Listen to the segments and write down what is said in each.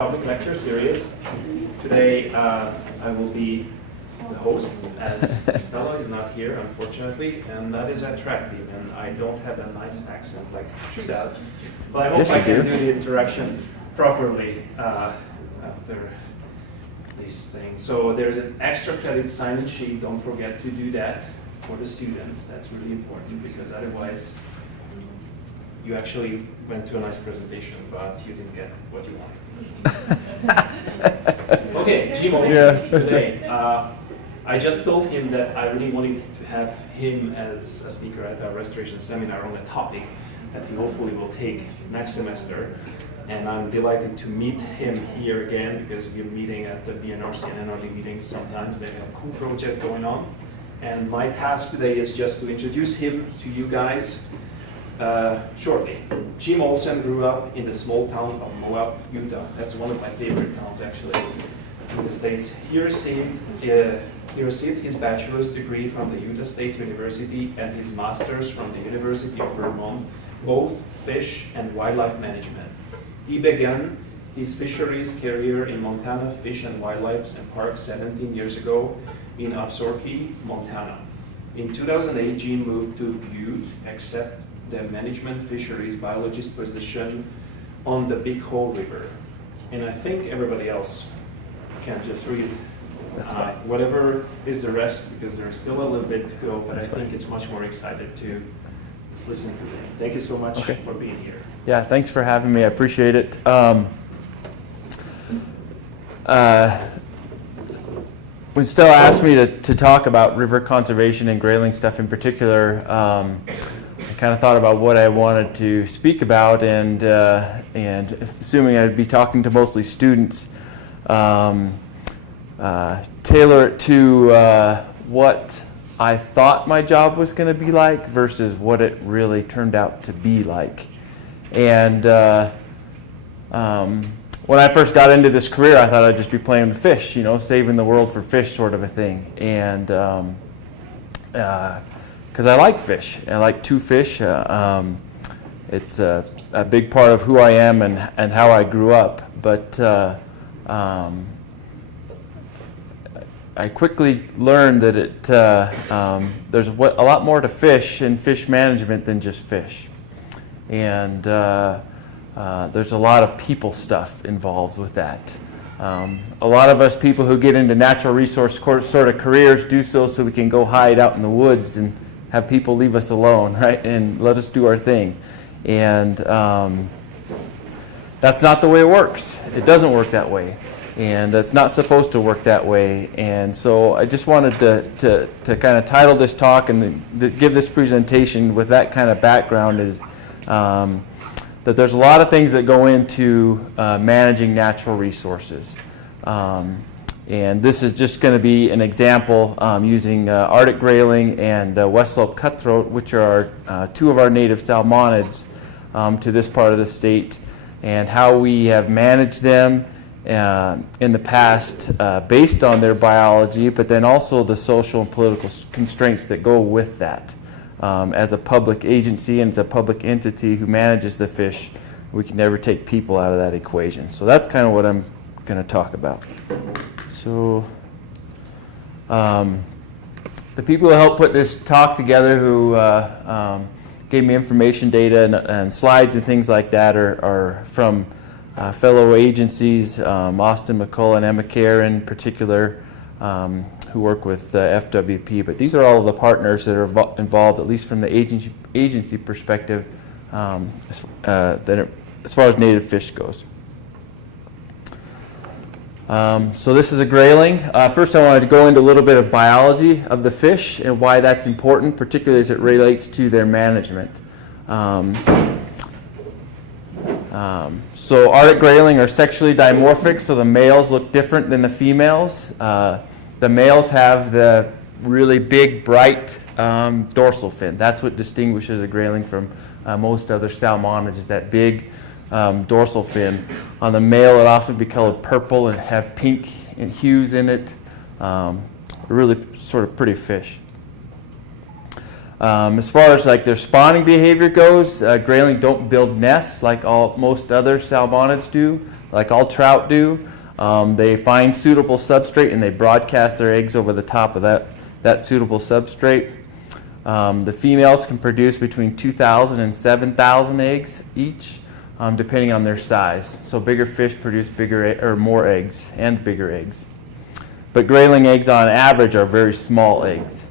Public lecture series. Today I will be the host, as Stella is not here, unfortunately, and that is a track team, and I don't have a nice accent like she does, but I hope I can do the interaction properly after these things. So there's an extra credit sign-in sheet. Don't forget to do that for the students. That's really important because otherwise you actually went to a nice presentation, but you didn't get what you wanted. Okay, Jim Olsen today. I just told him that I really wanted to have him as a speaker at our restoration seminar on a topic that he hopefully will take next semester. And I'm delighted to meet him here again because we're meeting at the BNRC and NRD meetings sometimes. They have cool projects going on. And my task today is just to introduce him to you guys shortly. Jim Olsen grew up in the small town of Moab, Utah. That's one of my favorite towns, actually, in the States. He received his bachelor's degree from the Utah State University and his master's from the University of Vermont, both fish and wildlife management. He began his fisheries career in Montana Fish and Wildlife and Park 17 years ago in Absaroka, Montana. In 2008, Jim moved to Butte, accept the management fisheries biologist position on the Big Hole River. And I think everybody else can just read whatever is the rest, because there's still a little bit to go, but I think it's much more excited to just listen to them. Thank you so much for being here. Yeah, thanks for having me. I appreciate it. When Stella asked me to talk about river conservation and grayling stuff in particular, I kind of thought about what I wanted to speak about, and assuming I'd be talking to mostly students, tailor it to what I thought my job was going to be like versus what it really turned out to be like. And when I first got into this career, I thought I'd just be playing with fish, saving the world for fish sort of a thing. And because I like fish. I like to fish. It's a big part of who I am and how I grew up. But I quickly learned that there's a lot more to fish and fish management than just fish. And there's a lot of people stuff involved with that. A lot of us people who get into natural resource sort of careers do so we can go hide out in the woods and have people leave us alone, right, and let us do our thing. And that's not the way it works. It doesn't work that way, and it's not supposed to work that way. And so I just wanted to kind of title this talk and give this presentation with that kind of background is that there's a lot of things that go into managing natural resources. And this is just going to be an example using Arctic grayling and West Slope cutthroat, which are two of our native salmonids to this part of the state, and how we have managed them in the past based on their biology, but then also the social and political constraints that go with that. As a public agency and as a public entity who manages the fish, we can never take people out of that equation. So that's kind of what I'm going to talk about. So the people who helped put this talk together, who gave me information, data, and slides and things like that are from fellow agencies, Austin, McCullough, and Emma Kerr in particular, who work with FWP. But these are all of the partners that are involved, at least from the agency perspective, as far as native fish goes. So this is a grayling. First I wanted to go into a little bit of biology of the fish and why that's important, particularly as it relates to their management. So Arctic grayling are sexually dimorphic, so the males look different than the females. The males have the really big, bright dorsal fin. That's what distinguishes a grayling from most other salmonids, is that big dorsal fin. On the male, it often be colored purple and have pink hues in it. Really sort of pretty fish. As far as like their spawning behavior goes, grayling don't build nests like most other salmonids do. like all trout do. They find suitable substrate and they broadcast their eggs over the top of that suitable substrate. The females can produce between 2,000 and 7,000 eggs each, depending on their size. So bigger fish produce more eggs and bigger eggs. But grayling eggs on average are very small eggs.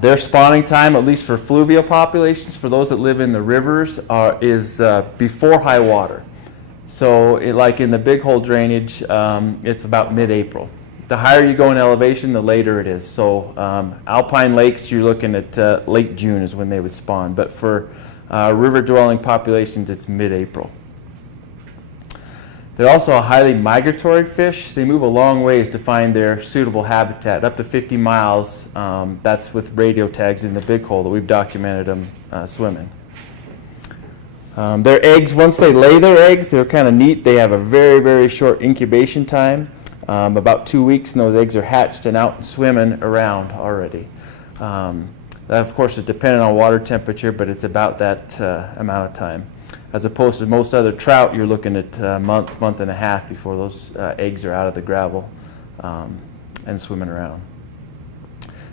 Their spawning time, at least for fluvial populations, for those that live in the rivers, is before high water. So like in the big hole drainage, it's about mid-April. The higher you go in elevation, the later it is. So alpine lakes, you're looking at late June is when they would spawn. But for river-dwelling populations, it's mid-April. They're also a highly migratory fish. They move a long ways to find their suitable habitat, up to 50 miles. That's with radio tags in the big hole that we've documented them swimming. Their eggs, once they lay their eggs, they're kind of neat. They have a very, very short incubation time, about 2 weeks, and those eggs are hatched and out and swimming around already. That, of course, is dependent on water temperature, but it's about that amount of time. As opposed to most other trout, you're looking at a month and a half before those eggs are out of the gravel and swimming around.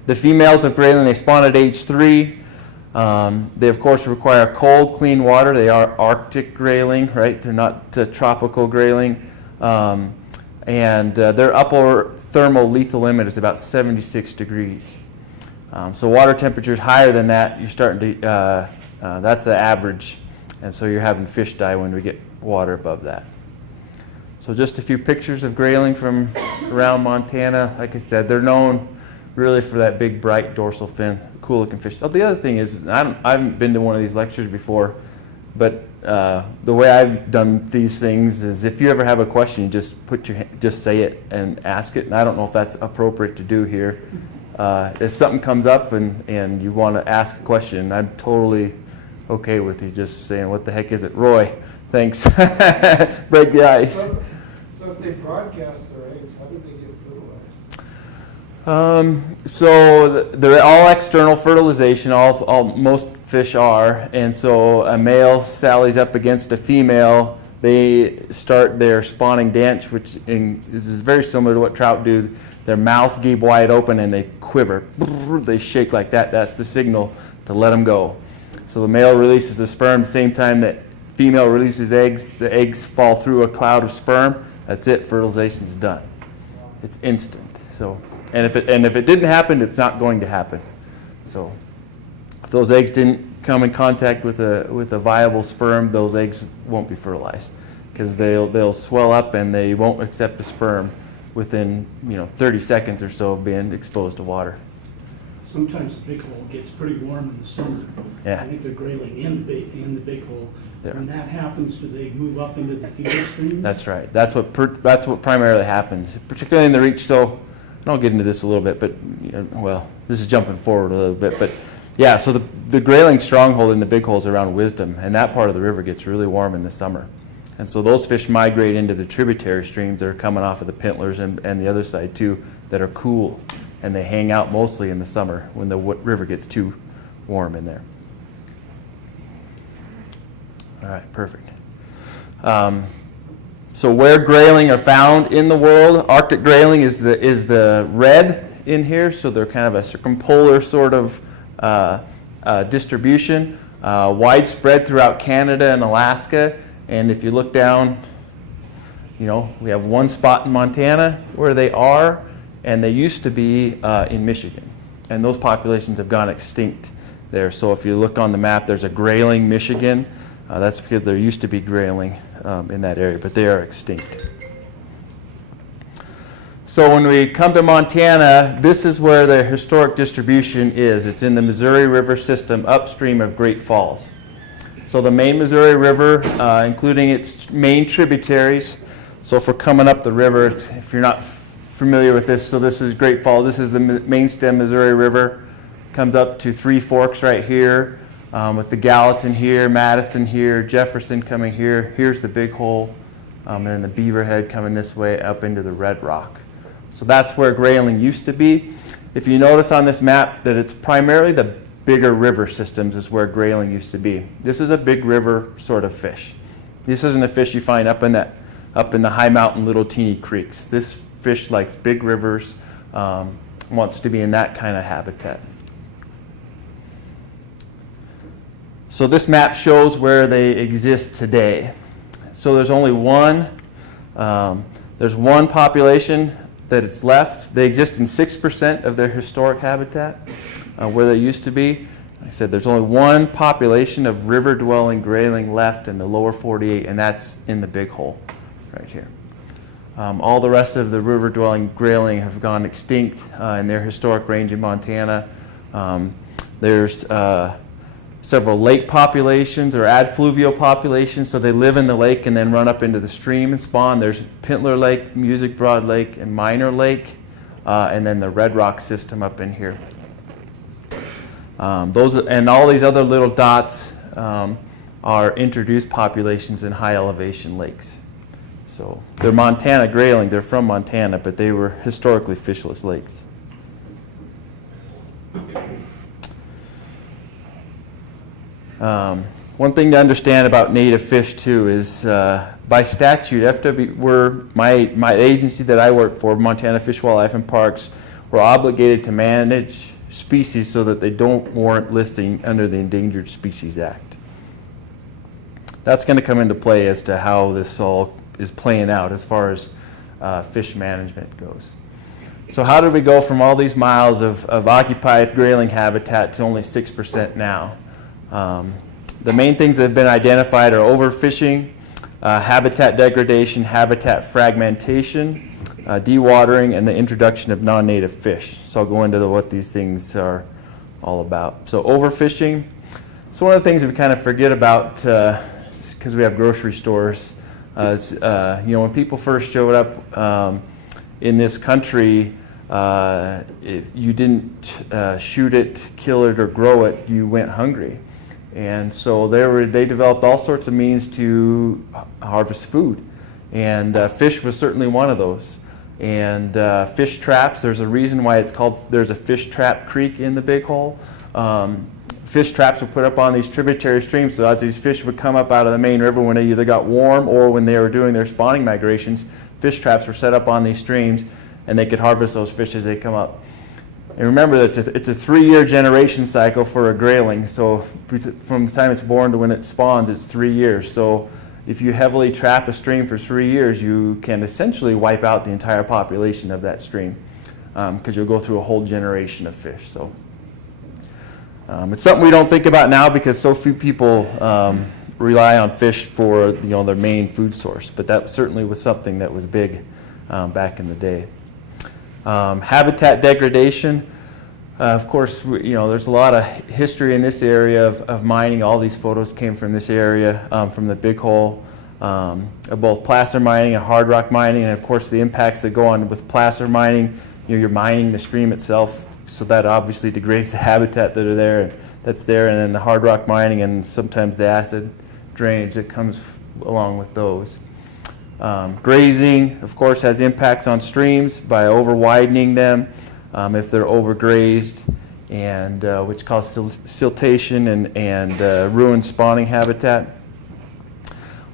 The females of grayling, they spawn at age 3. They, of course, require cold, clean water. They are Arctic grayling, right? They're not tropical grayling. And their upper thermal lethal limit is about 76 degrees. So water temperatures higher than that, you're starting to, that's the average. And so you're having fish die when we get water above that. So just a few pictures of grayling from around Montana. Like I said, they're known really for that big, bright dorsal fin, cool looking fish. Oh, the other thing is, I haven't been to one of these lectures before, but the way I've done these things is if you ever have a question, you just say it and ask it. And I don't know if that's appropriate to do here. If something comes up and you want to ask a question, I'm totally okay with you just saying, what the heck is it? Roy, thanks. Break the ice. So if they broadcast their eggs, how do they get fertilized? So they're all external fertilization, most fish are, and so a male sallies up against a female. They start their spawning dance, which is very similar to what trout do. Their mouths gape wide open and they quiver. They shake like that. That's the signal to let them go. So the male releases the sperm, same time that female releases eggs. The eggs fall through a cloud of sperm. That's it. Fertilization's done. It's instant. So, and if it didn't happen, it's not going to happen. So, if those eggs didn't come in contact with a viable sperm, those eggs won't be fertilized because they'll swell up and they won't accept the sperm within 30 seconds or so of being exposed to water. Sometimes the big hole gets pretty warm in the summer. Yeah. I think they're grayling in the big hole. There. When that happens, do they move up into the feeder stream? That's right. That's what primarily happens, particularly in the reach. So, and I'll get into this a little bit, but well, this is jumping forward a little bit, but yeah. So the grayling stronghold in the big hole is around Wisdom, and that part of the river gets really warm in the summer, and so those fish migrate into the tributary streams that are coming off of the Pintlers and the other side too, that are cool. And they hang out mostly in the summer when the river gets too warm in there. All right, perfect. So where grayling are found in the world, Arctic grayling is the red in here, so they're kind of a circumpolar sort of distribution, widespread throughout Canada and Alaska. And if you look down, we have one spot in Montana where they are. And they used to be in Michigan, and those populations have gone extinct there. So if you look on the map, there's a Grayling, Michigan. That's because there used to be grayling in that area, but they are extinct. So when we come to Montana, this is where the historic distribution is. It's in the Missouri River system upstream of Great Falls. So the main Missouri River, including its main tributaries. So for coming up the river, if you're not familiar with this, so this is Great Falls. This is the Mainstem Missouri River. Comes up to Three Forks right here, with the Gallatin here, Madison here, Jefferson coming here. Here's the Big Hole, and then the Beaverhead coming this way up into the Red Rock. So that's where grayling used to be. If you notice on this map that it's primarily the bigger river systems is where grayling used to be. This is a big river sort of fish. This isn't a fish you find up in the high mountain little teeny creeks. This fish likes big rivers, wants to be in that kind of habitat. So this map shows where they exist today. So there's only one population that it's left. They exist in 6% of their historic habitat where they used to be. Like I said, there's only one population of river-dwelling grayling left in the lower 48, and that's in the Big Hole right here. All the rest of the river-dwelling grayling have gone extinct in their historic range in Montana. There's several lake populations or adfluvial populations, so they live in the lake and then run up into the stream and spawn. There's Pintler Lake, Music Broad Lake, and Minor Lake, and then the Red Rock system up in here. And all these other little dots are introduced populations in high elevation lakes. So they're Montana grayling, they're from Montana, but they were historically fishless lakes. One thing to understand about native fish too is by statute, my agency that I work for, Montana Fish, Wildlife and Parks, we're obligated to manage species so that they don't warrant listing under the Endangered Species Act. That's going to come into play as to how this all is playing out as far as fish management goes. So how did we go from all these miles of occupied grayling habitat to only 6% now? The main things that have been identified are overfishing, habitat degradation, habitat fragmentation, dewatering, and the introduction of non-native fish. So I'll go into what these things are all about. So overfishing, it's one of the things that we kind of forget about because we have grocery stores. When people first showed up in this country, if you didn't shoot it, kill it, or grow it, you went hungry. And so they developed all sorts of means to harvest food. And fish was certainly one of those. And fish traps, there's a reason why there's a fish trap creek in the Big Hole. Fish traps were put up on these tributary streams, so as these fish would come up out of the main river when they either got warm or when they were doing their spawning migrations, fish traps were set up on these streams and they could harvest those fish as they come up. And remember that it's a 3-year generation cycle for a grayling, so from the time it's born to when it spawns, it's 3 years. So if you heavily trap a stream for 3 years, you can essentially wipe out the entire population of that stream because you'll go through a whole generation of fish. So it's something we don't think about now because so few people rely on fish for their main food source, but that certainly was something that was big back in the day. Habitat degradation, of course, there's a lot of history in this area of mining. All these photos came from this area, from the Big Hole, of both placer mining and hard rock mining, and of course the impacts that go on with placer mining. You're mining the stream itself, so that obviously degrades the habitat that are there, and then the hard rock mining and sometimes the acid drainage that comes along with those. Grazing, of course, has impacts on streams by over-widening them if they're overgrazed, and which causes siltation and ruins spawning habitat.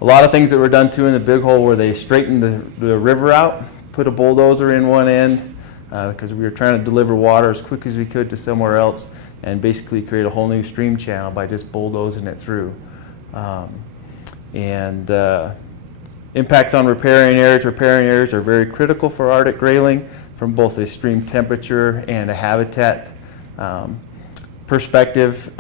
A lot of things that were done too in the Big Hole where they straightened the river out, put a bulldozer in one end because we were trying to deliver water as quick as we could to somewhere else, and basically create a whole new stream channel by just bulldozing it through. Impacts on riparian areas. Riparian areas are very critical for Arctic grayling from both a stream temperature and a habitat perspective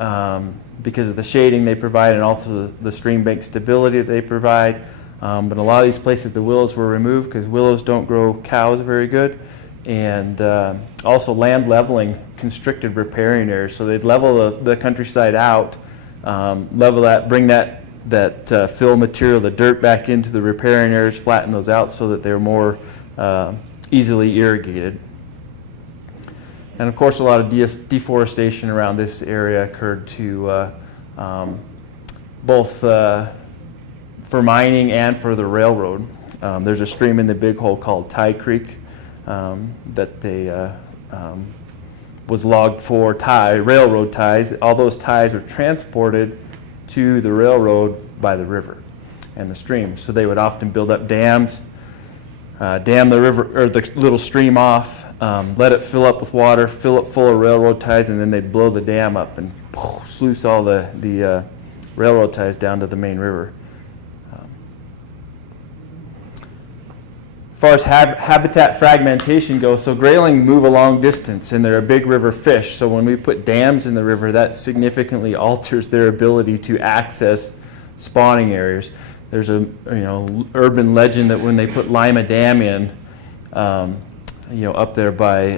because of the shading they provide and also the stream bank stability that they provide. But a lot of these places the willows were removed because willows don't grow cows very good. And also land leveling constricted riparian areas. So they'd level the countryside out, level that, bring that fill material, the dirt, back into the riparian areas, flatten those out so that they're more easily irrigated. And of course, a lot of deforestation around this area occurred to both for mining and for the railroad. There's a stream in the Big Hole called Tie Creek that they was logged for railroad ties. All those ties were transported to the railroad by the river and the stream. So they would often build up dams, dam the river or the little stream off, let it fill up with water, fill it full of railroad ties, and then they'd blow the dam up and sluice all the railroad ties down to the main river. As far as habitat fragmentation goes, so grayling move a long distance and they're a big river fish. So when we put dams in the river, that significantly alters their ability to access spawning areas. There's a urban legend that when they put Lima Dam in, up there by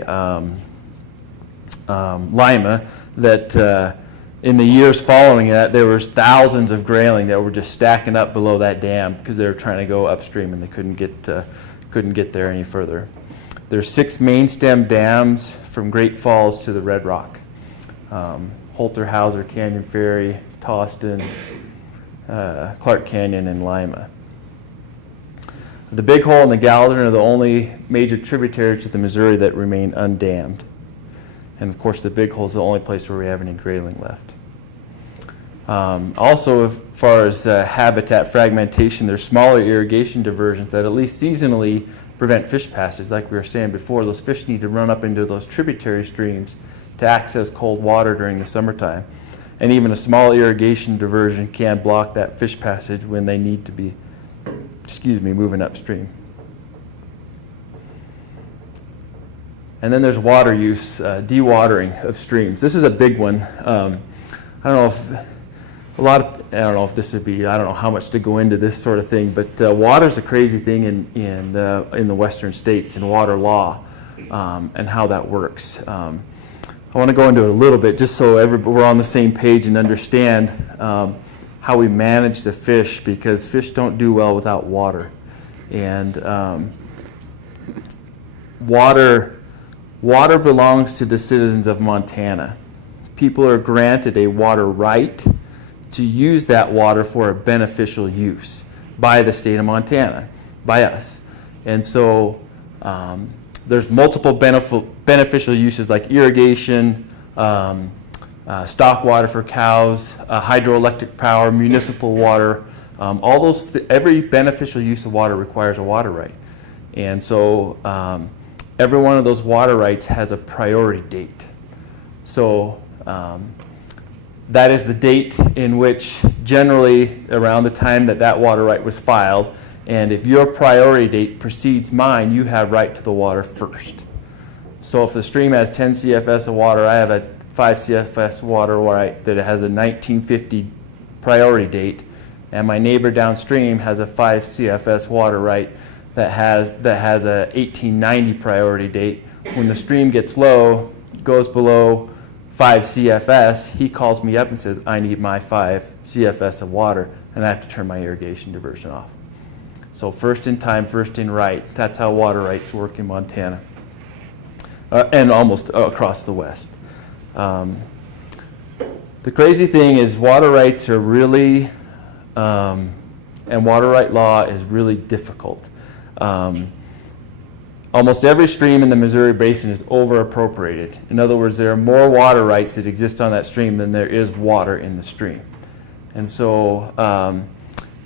Lima, that in the years following that, there was thousands of grayling that were just stacking up below that dam because they were trying to go upstream and they couldn't get there any further. There's 6 Mainstem dams from Great Falls to the Red Rock. Holter, Hauser, Canyon Ferry, Toston, Clark Canyon, and Lima. The Big Hole and the Gallatin are the only major tributaries to the Missouri that remain undammed. And of course the Big Hole is the only place where we have any grayling left. Also, as far as habitat fragmentation, there's smaller irrigation diversions that at least seasonally prevent fish passage. Like we were saying before, those fish need to run up into those tributary streams to access cold water during the summertime. And even a small irrigation diversion can block that fish passage when they need to be, moving upstream. And then there's water use, dewatering of streams. This is a big one. I don't know if this would be, I don't know how much to go into this sort of thing, but water's a crazy thing in the western states in water law and how that works. I want to go into it a little bit just so we're on the same page and understand how we manage the fish, because fish don't do well without water. And water belongs to the citizens of Montana. People are granted a water right to use that water for a beneficial use by the state of Montana, by us. And so there's multiple beneficial uses like irrigation, stock water for cows, hydroelectric power, municipal water. All those, every beneficial use of water requires a water right. And so every one of those water rights has a priority date. So that is the date in which, generally around the time that water right was filed, and if your priority date precedes mine, you have right to the water first. So if the stream has 10 CFS of water, I have a 5 CFS water right that it has a 1950 priority date, and my neighbor downstream has a 5 CFS water right that has a 1890 priority date. When the stream gets low, goes below 5 CFS, he calls me up and says, I need my 5 CFS of water, and I have to turn my irrigation diversion off. So first in time, first in right. That's how water rights work in Montana, and almost across the West. The crazy thing is water rights are really, and water right law is really difficult. Almost every stream in the Missouri Basin is over-appropriated. In other words, there are more water rights that exist on that stream than there is water in the stream. And so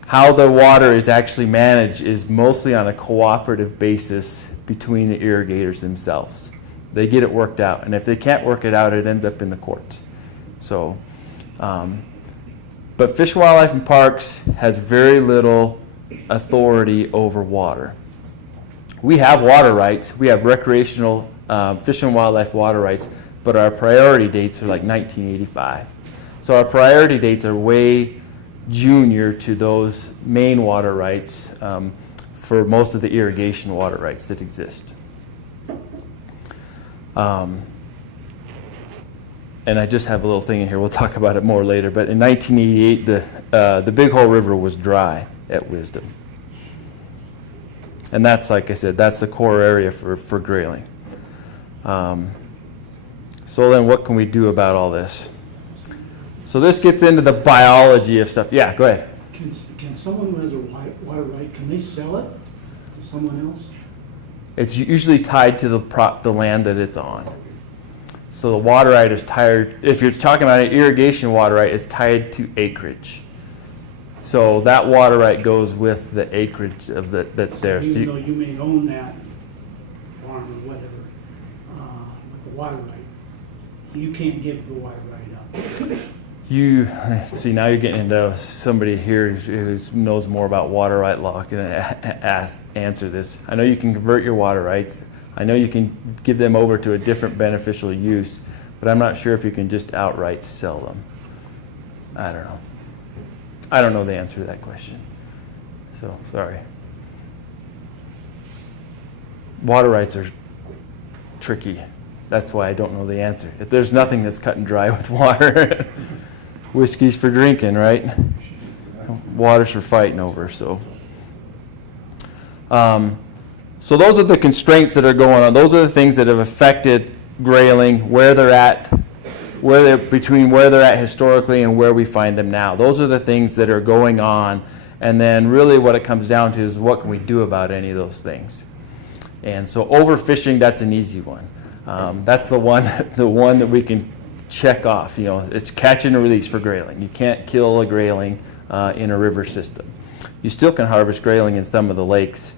how the water is actually managed is mostly on a cooperative basis between the irrigators themselves. They get it worked out, and if they can't work it out, it ends up in the courts. So, but Fish, Wildlife, and Parks has very little authority over water. We have water rights. We have recreational fish and wildlife water rights, but our priority dates are like 1985. So our priority dates are way junior to those main water rights for most of the irrigation water rights that exist. And I just have a little thing in here. We'll talk about it more later. But in 1988, the Big Hole River was dry at Wisdom. And that's, like I said, that's the core area for grayling. So then what can we do about all this? So this gets into the biology of stuff. Yeah, go ahead. Can someone who has a water right, can they sell it to someone else? It's usually tied to the land that it's on. So the water right is tied, if you're talking about an irrigation water right, it's tied to acreage. So that water right goes with the acreage of that's there. So Even though you may own that farm or whatever, with the water right, you can't give the water right up. you see, now you're getting into somebody here who knows more about water right law can answer this. I know you can convert your water rights. I know you can give them over to a different beneficial use, but I'm not sure if you can just outright sell them. I don't know. I don't know the answer to that question. So, sorry. Water rights are tricky. That's why I don't know the answer. If there's nothing that's cut and dry with water. Whiskey's for drinking, right? Water's for fighting over, so. So those are the constraints that are going on. Those are the things that have affected grayling, where they're at, between where they're at historically and where we find them now. Those are the things that are going on. And then really what it comes down to is what can we do about any of those things. And so overfishing, that's an easy one. That's the one that we can check off. You know, it's catch and release for grayling. You can't kill a grayling in a river system. You still can harvest grayling in some of the lakes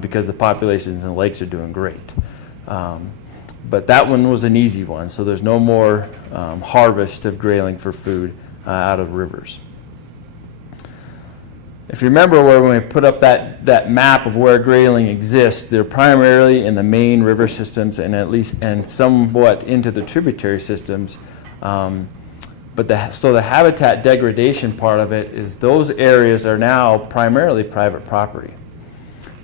because the populations in the lakes are doing great. But that one was an easy one, so there's no more harvest of grayling for food out of rivers. If you remember when we put up that map of where grayling exists, they're primarily in the main river systems and somewhat into the tributary systems. So the habitat degradation part of it is those areas are now primarily private property.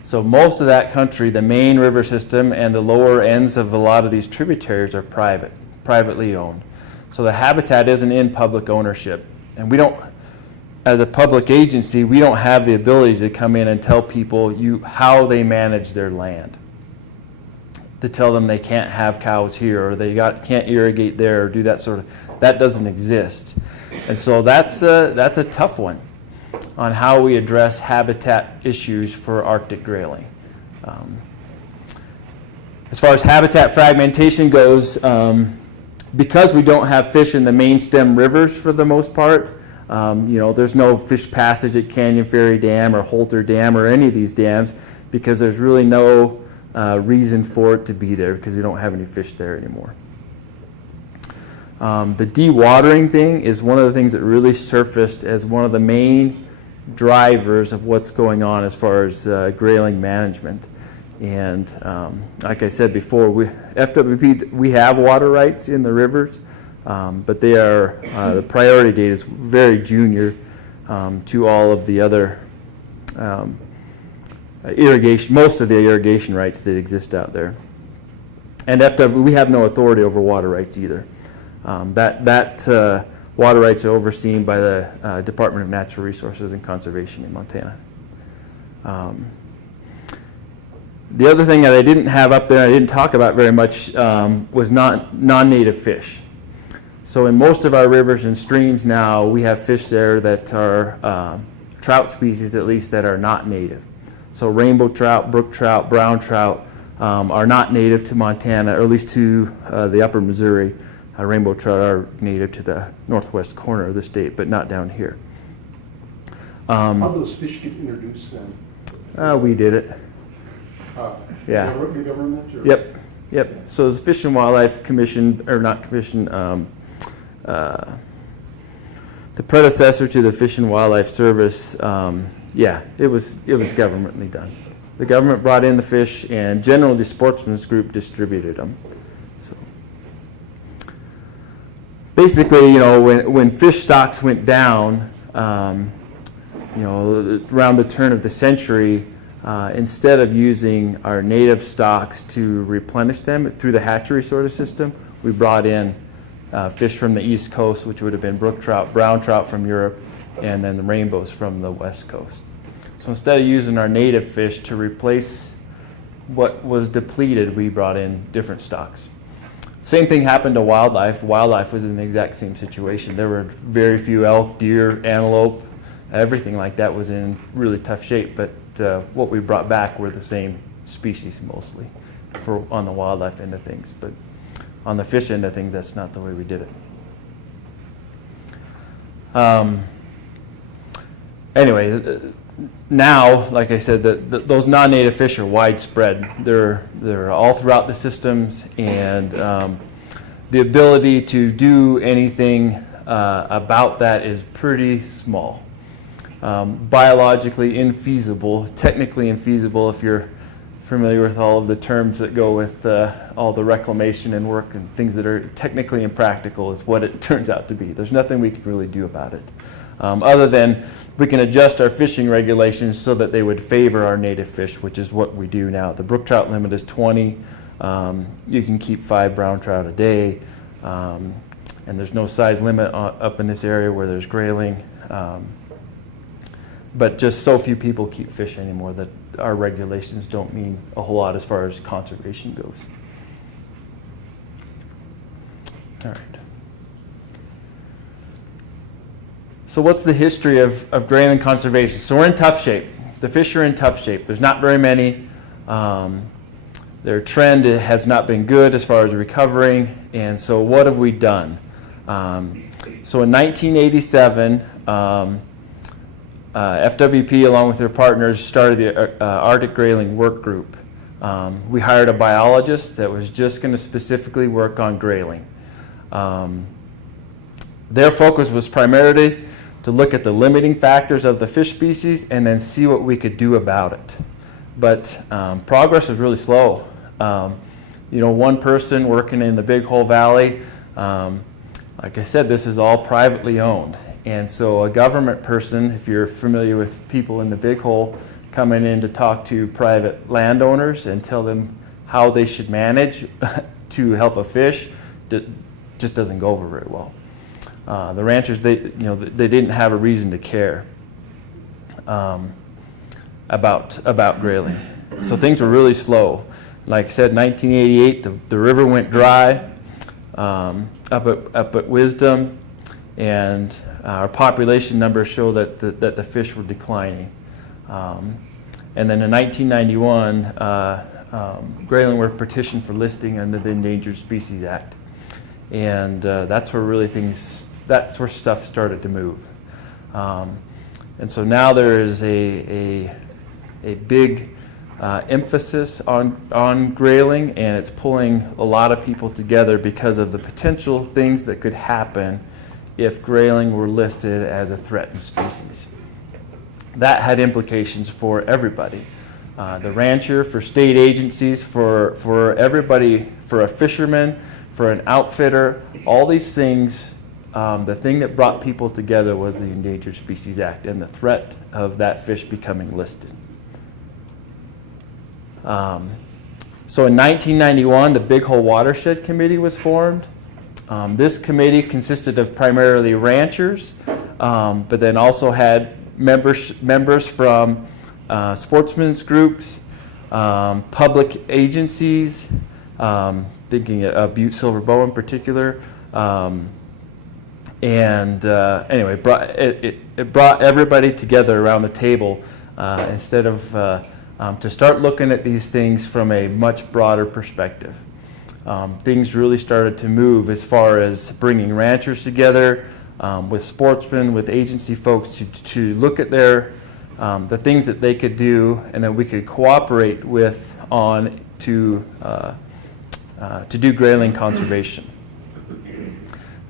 So most of that country, the main river system and the lower ends of a lot of these tributaries are privately owned. So the habitat isn't in public ownership. And we don't, as a public agency, we don't have the ability to come in and tell people how they manage their land. To tell them they can't have cows here or they can't irrigate there or do that sort of, that doesn't exist. And so that's a tough one on how we address habitat issues for Arctic grayling. As far as habitat fragmentation goes, because we don't have fish in the Mainstem rivers for the most part, there's no fish passage at Canyon Ferry Dam or Holter Dam or any of these dams because there's really no reason for it to be there because we don't have any fish there anymore. The dewatering thing is one of the things that really surfaced as one of the main drivers of what's going on as far as grayling management. And like I said before, FWP, we have water rights in the rivers, but they are, the priority date is very junior to all of the other irrigation, most of the irrigation rights that exist out there. And we have no authority over water rights either. Water rights are overseen by the Department of Natural Resources and Conservation in Montana. The other thing that I didn't have up there, I didn't talk about very much, was non-native fish. So in most of our rivers and streams now, we have fish there that are trout species, at least, that are not native. So rainbow trout, brook trout, brown trout are not native to Montana, or at least to the upper Missouri. Rainbow trout are native to the northwest corner of the state, but not down here. How did those fish get introduced then? We did it. Yeah. The government? Or? Yep. So the Fish and Wildlife Commission, or not commission, the predecessor to the Fish and Wildlife Service, it was governmentally done. The government brought in the fish, and generally the Sportsman's Group distributed them. So basically, when fish stocks went down, around the turn of the century, instead of using our native stocks to replenish them through the hatchery sort of system, we brought in fish from the East Coast, which would have been brook trout, brown trout from Europe, and then the rainbows from the West Coast. So instead of using our native fish to replace what was depleted, we brought in different stocks. Same thing happened to wildlife. Wildlife was in the exact same situation. There were very few elk, deer, antelope, everything like that was in really tough shape, but what we brought back were the same species mostly on the wildlife end of things. But on the fish end of things, that's not the way we did it. Anyway, now, like I said, those non-native fish are widespread. They're all throughout the systems, and the ability to do anything about that is pretty small. Biologically infeasible, technically infeasible if you're familiar with all of the terms that go with all the reclamation and work and things that are technically impractical is what it turns out to be. There's nothing we can really do about it. Other than we can adjust our fishing regulations so that they would favor our native fish, which is what we do now. The brook trout limit is 20. You can keep 5 brown trout a day. And there's no size limit up in this area where there's grayling. But just so few people keep fish anymore that our regulations don't mean a whole lot as far as conservation goes. All right. So what's the history of grayling conservation? So we're in tough shape. The fish are in tough shape. There's not very many. Their trend has not been good as far as recovering. And so what have we done? So in 1987, FWP, along with their partners, started the Arctic Grayling Work Group. We hired a biologist that was just going to specifically work on grayling. Their focus was primarily to look at the limiting factors of the fish species and then see what we could do about it. But progress was really slow. One person working in the Big Hole Valley, like I said, this is all privately owned. And so a government person, if you're familiar with people in the Big Hole, coming in to talk to private landowners and tell them how they should manage to help a fish, just doesn't go over very well. The ranchers, they didn't have a reason to care about grayling. So things were really slow. Like I said, 1988, the river went dry up at Wisdom, and our population numbers show that the fish were declining. And then in 1991, grayling were petitioned for listing under the Endangered Species Act. And that's where stuff started to move. And so now there is a big emphasis on grayling, and it's pulling a lot of people together because of the potential things that could happen if grayling were listed as a threatened species. That had implications for everybody. The rancher, for state agencies, for everybody, for a fisherman, for an outfitter, all these things, the thing that brought people together was the Endangered Species Act and the threat of that fish becoming listed. So in 1991, the Big Hole Watershed Committee was formed. This committee consisted of primarily ranchers, but then also had members from sportsmen's groups, public agencies, thinking of Butte Silver Bow in particular. Anyway, it brought everybody together around the table instead of to start looking at these things from a much broader perspective. Things really started to move as far as bringing ranchers together with sportsmen, with agency folks to look at the things that they could do, and that we could cooperate with on to do grayling conservation.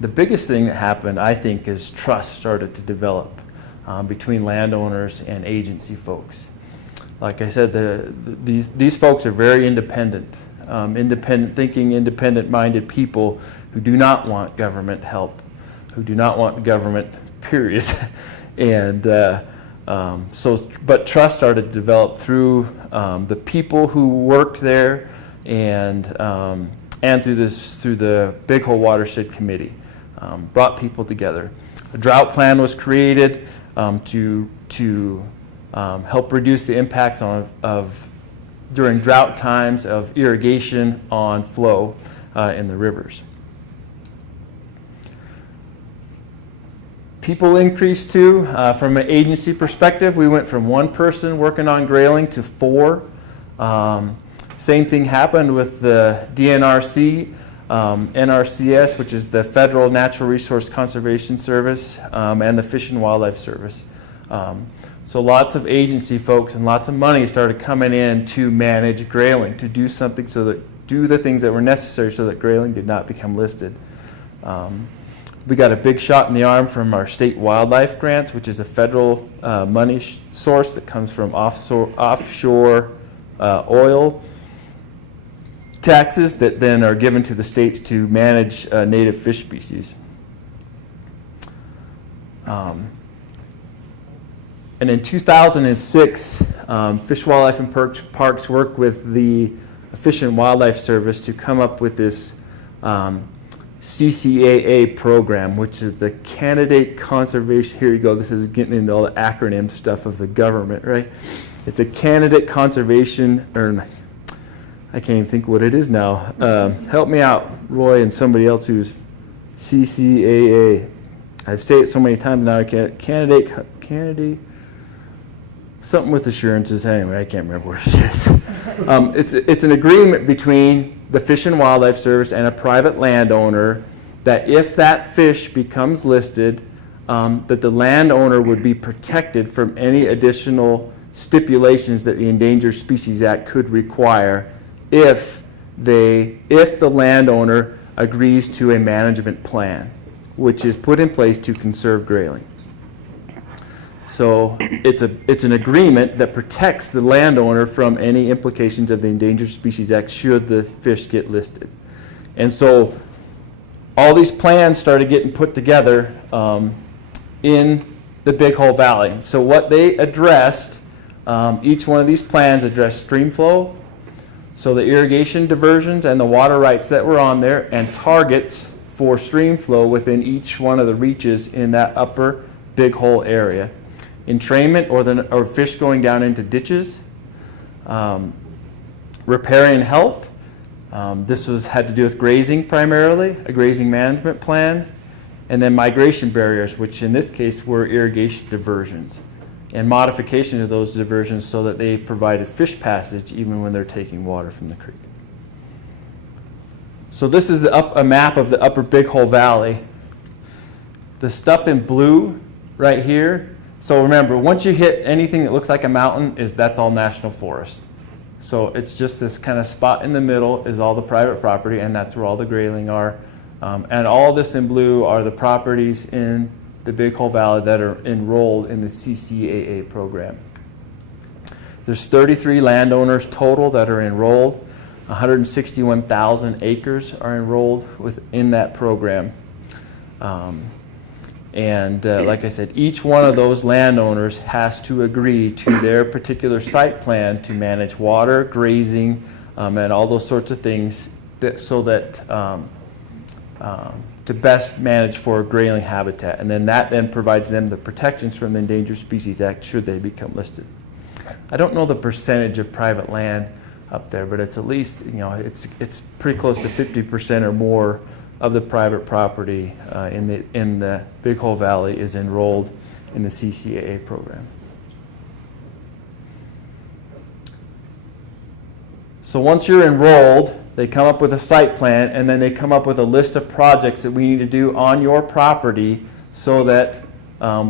The biggest thing that happened, I think, is trust started to develop between landowners and agency folks. Like I said, these folks are very independent. Independent thinking, independent-minded people who do not want government help, who do not want government, period. But trust started to develop through the people who worked there, and through the Big Hole Watershed Committee, brought people together. A drought plan was created to help reduce the impacts during drought times of irrigation on flow in the rivers. People increased too. From an agency perspective, we went from 1 person working on grayling to 4. Same thing happened with the DNRC. NRCS, which is the Federal Natural Resource Conservation Service, and the Fish and Wildlife Service. So lots of agency folks and lots of money started coming in to manage grayling, to do something do the things that were necessary so that grayling did not become listed. We got a big shot in the arm from our state wildlife grants, which is a federal money source that comes from offshore oil taxes that then are given to the states to manage native fish species. And in 2006, Fish, Wildlife, and Parks worked with the Fish and Wildlife Service to come up with this CCAA program, which is the Candidate Conservation. Here you go. This is getting into all the acronym stuff of the government, right? It's a Candidate Conservation, or I can't even think what it is now. Help me out, Roy, and somebody else who's CCAA. I've said it so many times now. I can't. Candidate. Something with assurances. Anyway, I can't remember what it is. It's an agreement between the Fish and Wildlife Service and a private landowner that if that fish becomes listed, that the landowner would be protected from any additional stipulations that the Endangered Species Act could require if the landowner agrees to a management plan, which is put in place to conserve grayling. So it's an agreement that protects the landowner from any implications of the Endangered Species Act should the fish get listed. And so all these plans started getting put together in the Big Hole Valley. So what they addressed, each one of these plans addressed stream flow, so the irrigation diversions and the water rights that were on there, and targets for stream flow within each one of the reaches in that upper Big Hole area. Entrainment, or fish going down into ditches. Riparian health. This had to do with grazing primarily, a grazing management plan. And then migration barriers, which in this case were irrigation diversions. And modification of those diversions so that they provided fish passage even when they're taking water from the creek. So this is a map of the upper Big Hole Valley. The stuff in blue right here. So remember, once you hit anything that looks like a mountain, that's all national forest. So it's just this kind of spot in the middle is all the private property, and that's where all the grayling are. And all this in blue are the properties in the Big Hole Valley that are enrolled in the CCAA program. There's 33 landowners total that are enrolled. 161,000 acres are enrolled within that program. Like I said, each one of those landowners has to agree to their particular site plan to manage water, grazing, and all those sorts of things to best manage for grayling habitat. And then that provides them the protections from the Endangered Species Act should they become listed. I don't know the percentage of private land up there, but it's at least, it's pretty close to 50% or more of the private property in the Big Hole Valley is enrolled in the CCAA program. So once you're enrolled, they come up with a site plan, and then they come up with a list of projects that we need to do on your property so that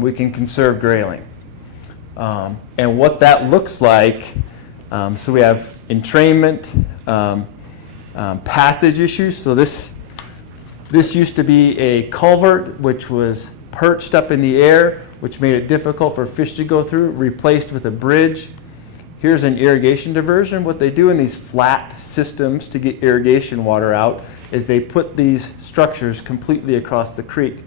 we can conserve grayling. And what that looks like, so we have entrainment passage issues. So this used to be a culvert which was perched up in the air, which made it difficult for fish to go through, replaced with a bridge. Here's an irrigation diversion. What they do in these flat systems to get irrigation water out is they put these structures completely across the creek.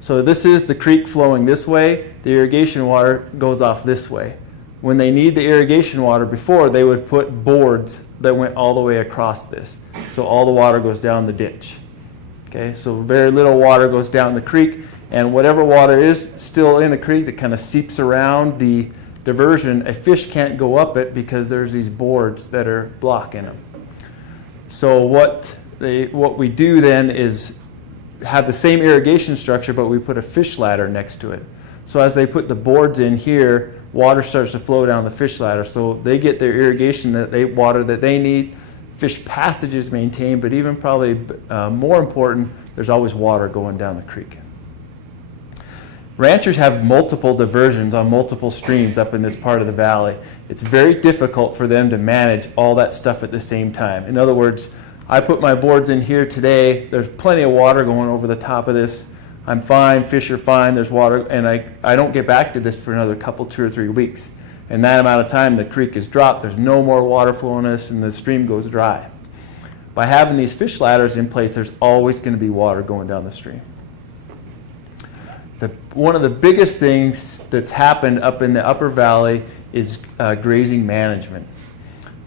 So this is the creek flowing this way. The irrigation water goes off this way. When they need the irrigation water before, they would put boards that went all the way across this. So all the water goes down the ditch. Okay, so very little water goes down the creek, and whatever water is still in the creek that kind of seeps around the diversion, a fish can't go up it because there's these boards that are blocking them. So what we do then is have the same irrigation structure, but we put a fish ladder next to it. So as they put the boards in here, water starts to flow down the fish ladder. So they get their irrigation water that they need. fish passages maintained, but even probably more important, there's always water going down the creek. Ranchers have multiple diversions on multiple streams up in this part of the valley. It's very difficult for them to manage all that stuff at the same time. In other words, I put my boards in here today, there's plenty of water going over the top of this. I'm fine, fish are fine, there's water, and I don't get back to this for another couple, 2 or 3 weeks. And that amount of time the creek is dropped, there's no more water flowing in this, and the stream goes dry. By having these fish ladders in place, there's always going to be water going down the stream. One of the biggest things that's happened up in the upper valley is grazing management.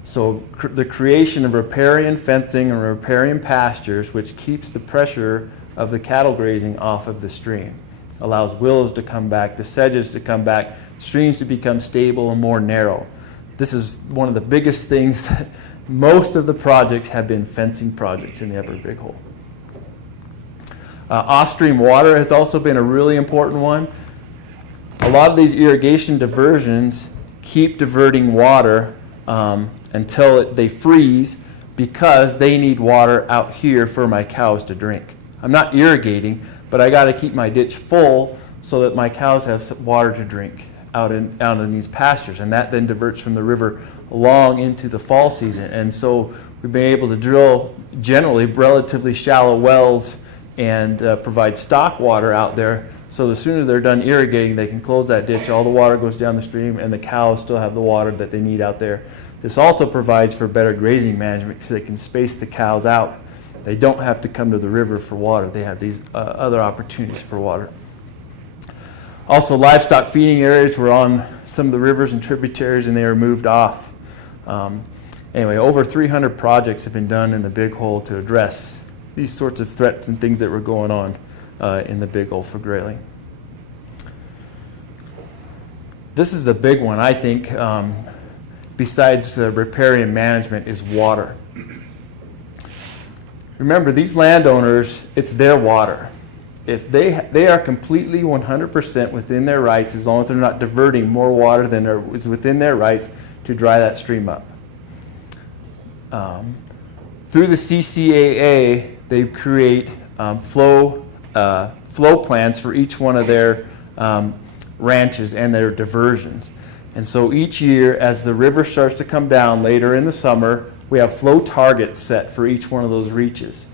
So the creation of riparian fencing and riparian pastures, which keeps the pressure of the cattle grazing off of the stream, allows willows to come back, the sedges to come back, streams to become stable and more narrow. This is one of the biggest things that most of the projects have been fencing projects in the upper Big Hole. Off-stream water has also been a really important one. A lot of these irrigation diversions keep diverting water until they freeze because they need water out here for my cows to drink. I'm not irrigating, but I got to keep my ditch full so that my cows have some water to drink out in these pastures, and that then diverts from the river along into the fall season. And so we've been able to drill generally relatively shallow wells and provide stock water out there, so as soon as they're done irrigating, they can close that ditch, all the water goes down the stream, and the cows still have the water that they need out there. This also provides for better grazing management because they can space the cows out. They don't have to come to the river for water. They have these other opportunities for water. Also, livestock feeding areas were on some of the rivers and tributaries, and they were moved off. Anyway, over 300 projects have been done in the Big Hole to address these sorts of threats and things that were going on in the Big Hole for grayling. This is the big one, I think, besides riparian management, is water. Remember, these landowners, it's their water. If they are completely 100% within their rights, as long as they're not diverting more water than is within their rights to dry that stream up. Through the CCAA, they create flow plans for each one of their ranches and their diversions. And so each year, as the river starts to come down later in the summer, we have flow targets set for each one of those reaches.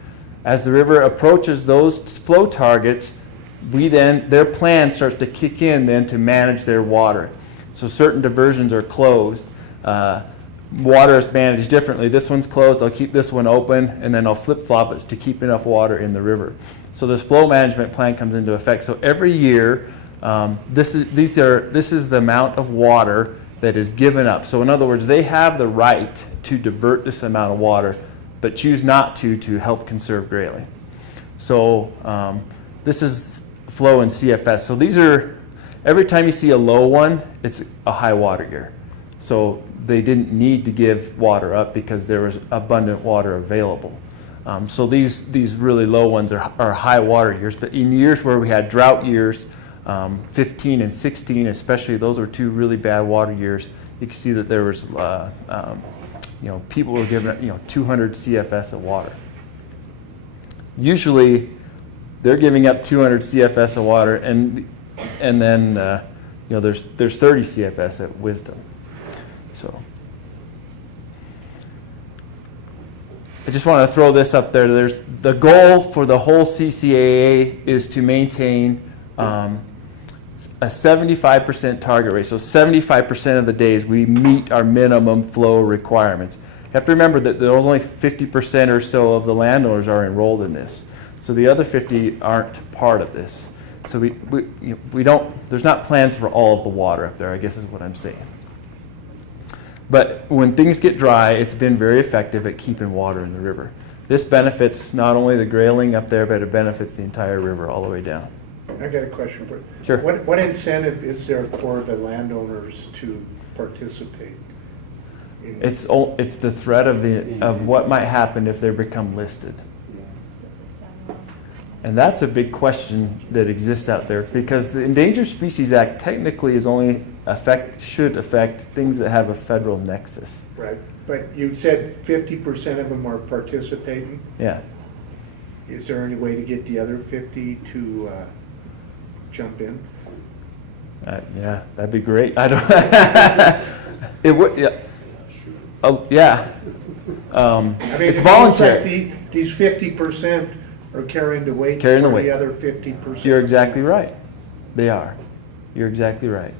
As the river approaches those flow targets, their plan starts to kick in then to manage their water. So certain diversions are closed. Water is managed differently. This one's closed, I'll keep this one open, and then I'll flip-flop it to keep enough water in the river. So this flow management plan comes into effect. So every year, this is the amount of water that is given up. So in other words, they have the right to divert this amount of water, but choose not to help conserve grayling. So this is flow and CFS. So these are, every time you see a low one, it's a high water year. So they didn't need to give water up because there was abundant water available. So these really low ones are high water years, but in years where we had drought years, 15 and 16 especially, those were two really bad water years. You can see that there was, people were given 200 CFS of water. Usually, they're giving up 200 CFS of water, and then there's 30 CFS at Wisdom. So I just want to throw this up there. There's the goal for the whole CCAA is to maintain a 75% target rate. So 75% of the days we meet our minimum flow requirements. You have to remember that there's only 50% or so of the landowners are enrolled in this. So the other 50 aren't part of this. So we don't, there's not plans for all of the water up there, I guess is what I'm saying. But when things get dry, it's been very effective at keeping water in the river. This benefits not only the grayling up there, but it benefits the entire river all the way down. I got a question for you. Sure. What incentive is there for the landowners to participate? It's the threat of what might happen if they become listed. And that's a big question that exists out there, because the Endangered Species Act technically is only should affect things that have a federal nexus. Right, but you said 50% of them are participating. Yeah. Is there any way to get the other 50 to jump in? Yeah, that'd be great. I don't. It would. Yeah. Oh, yeah. I mean, It's it voluntary. seems like these 50% are carrying the weight Carrying the for weight. the other 50%. You're exactly right. They are. You're exactly right.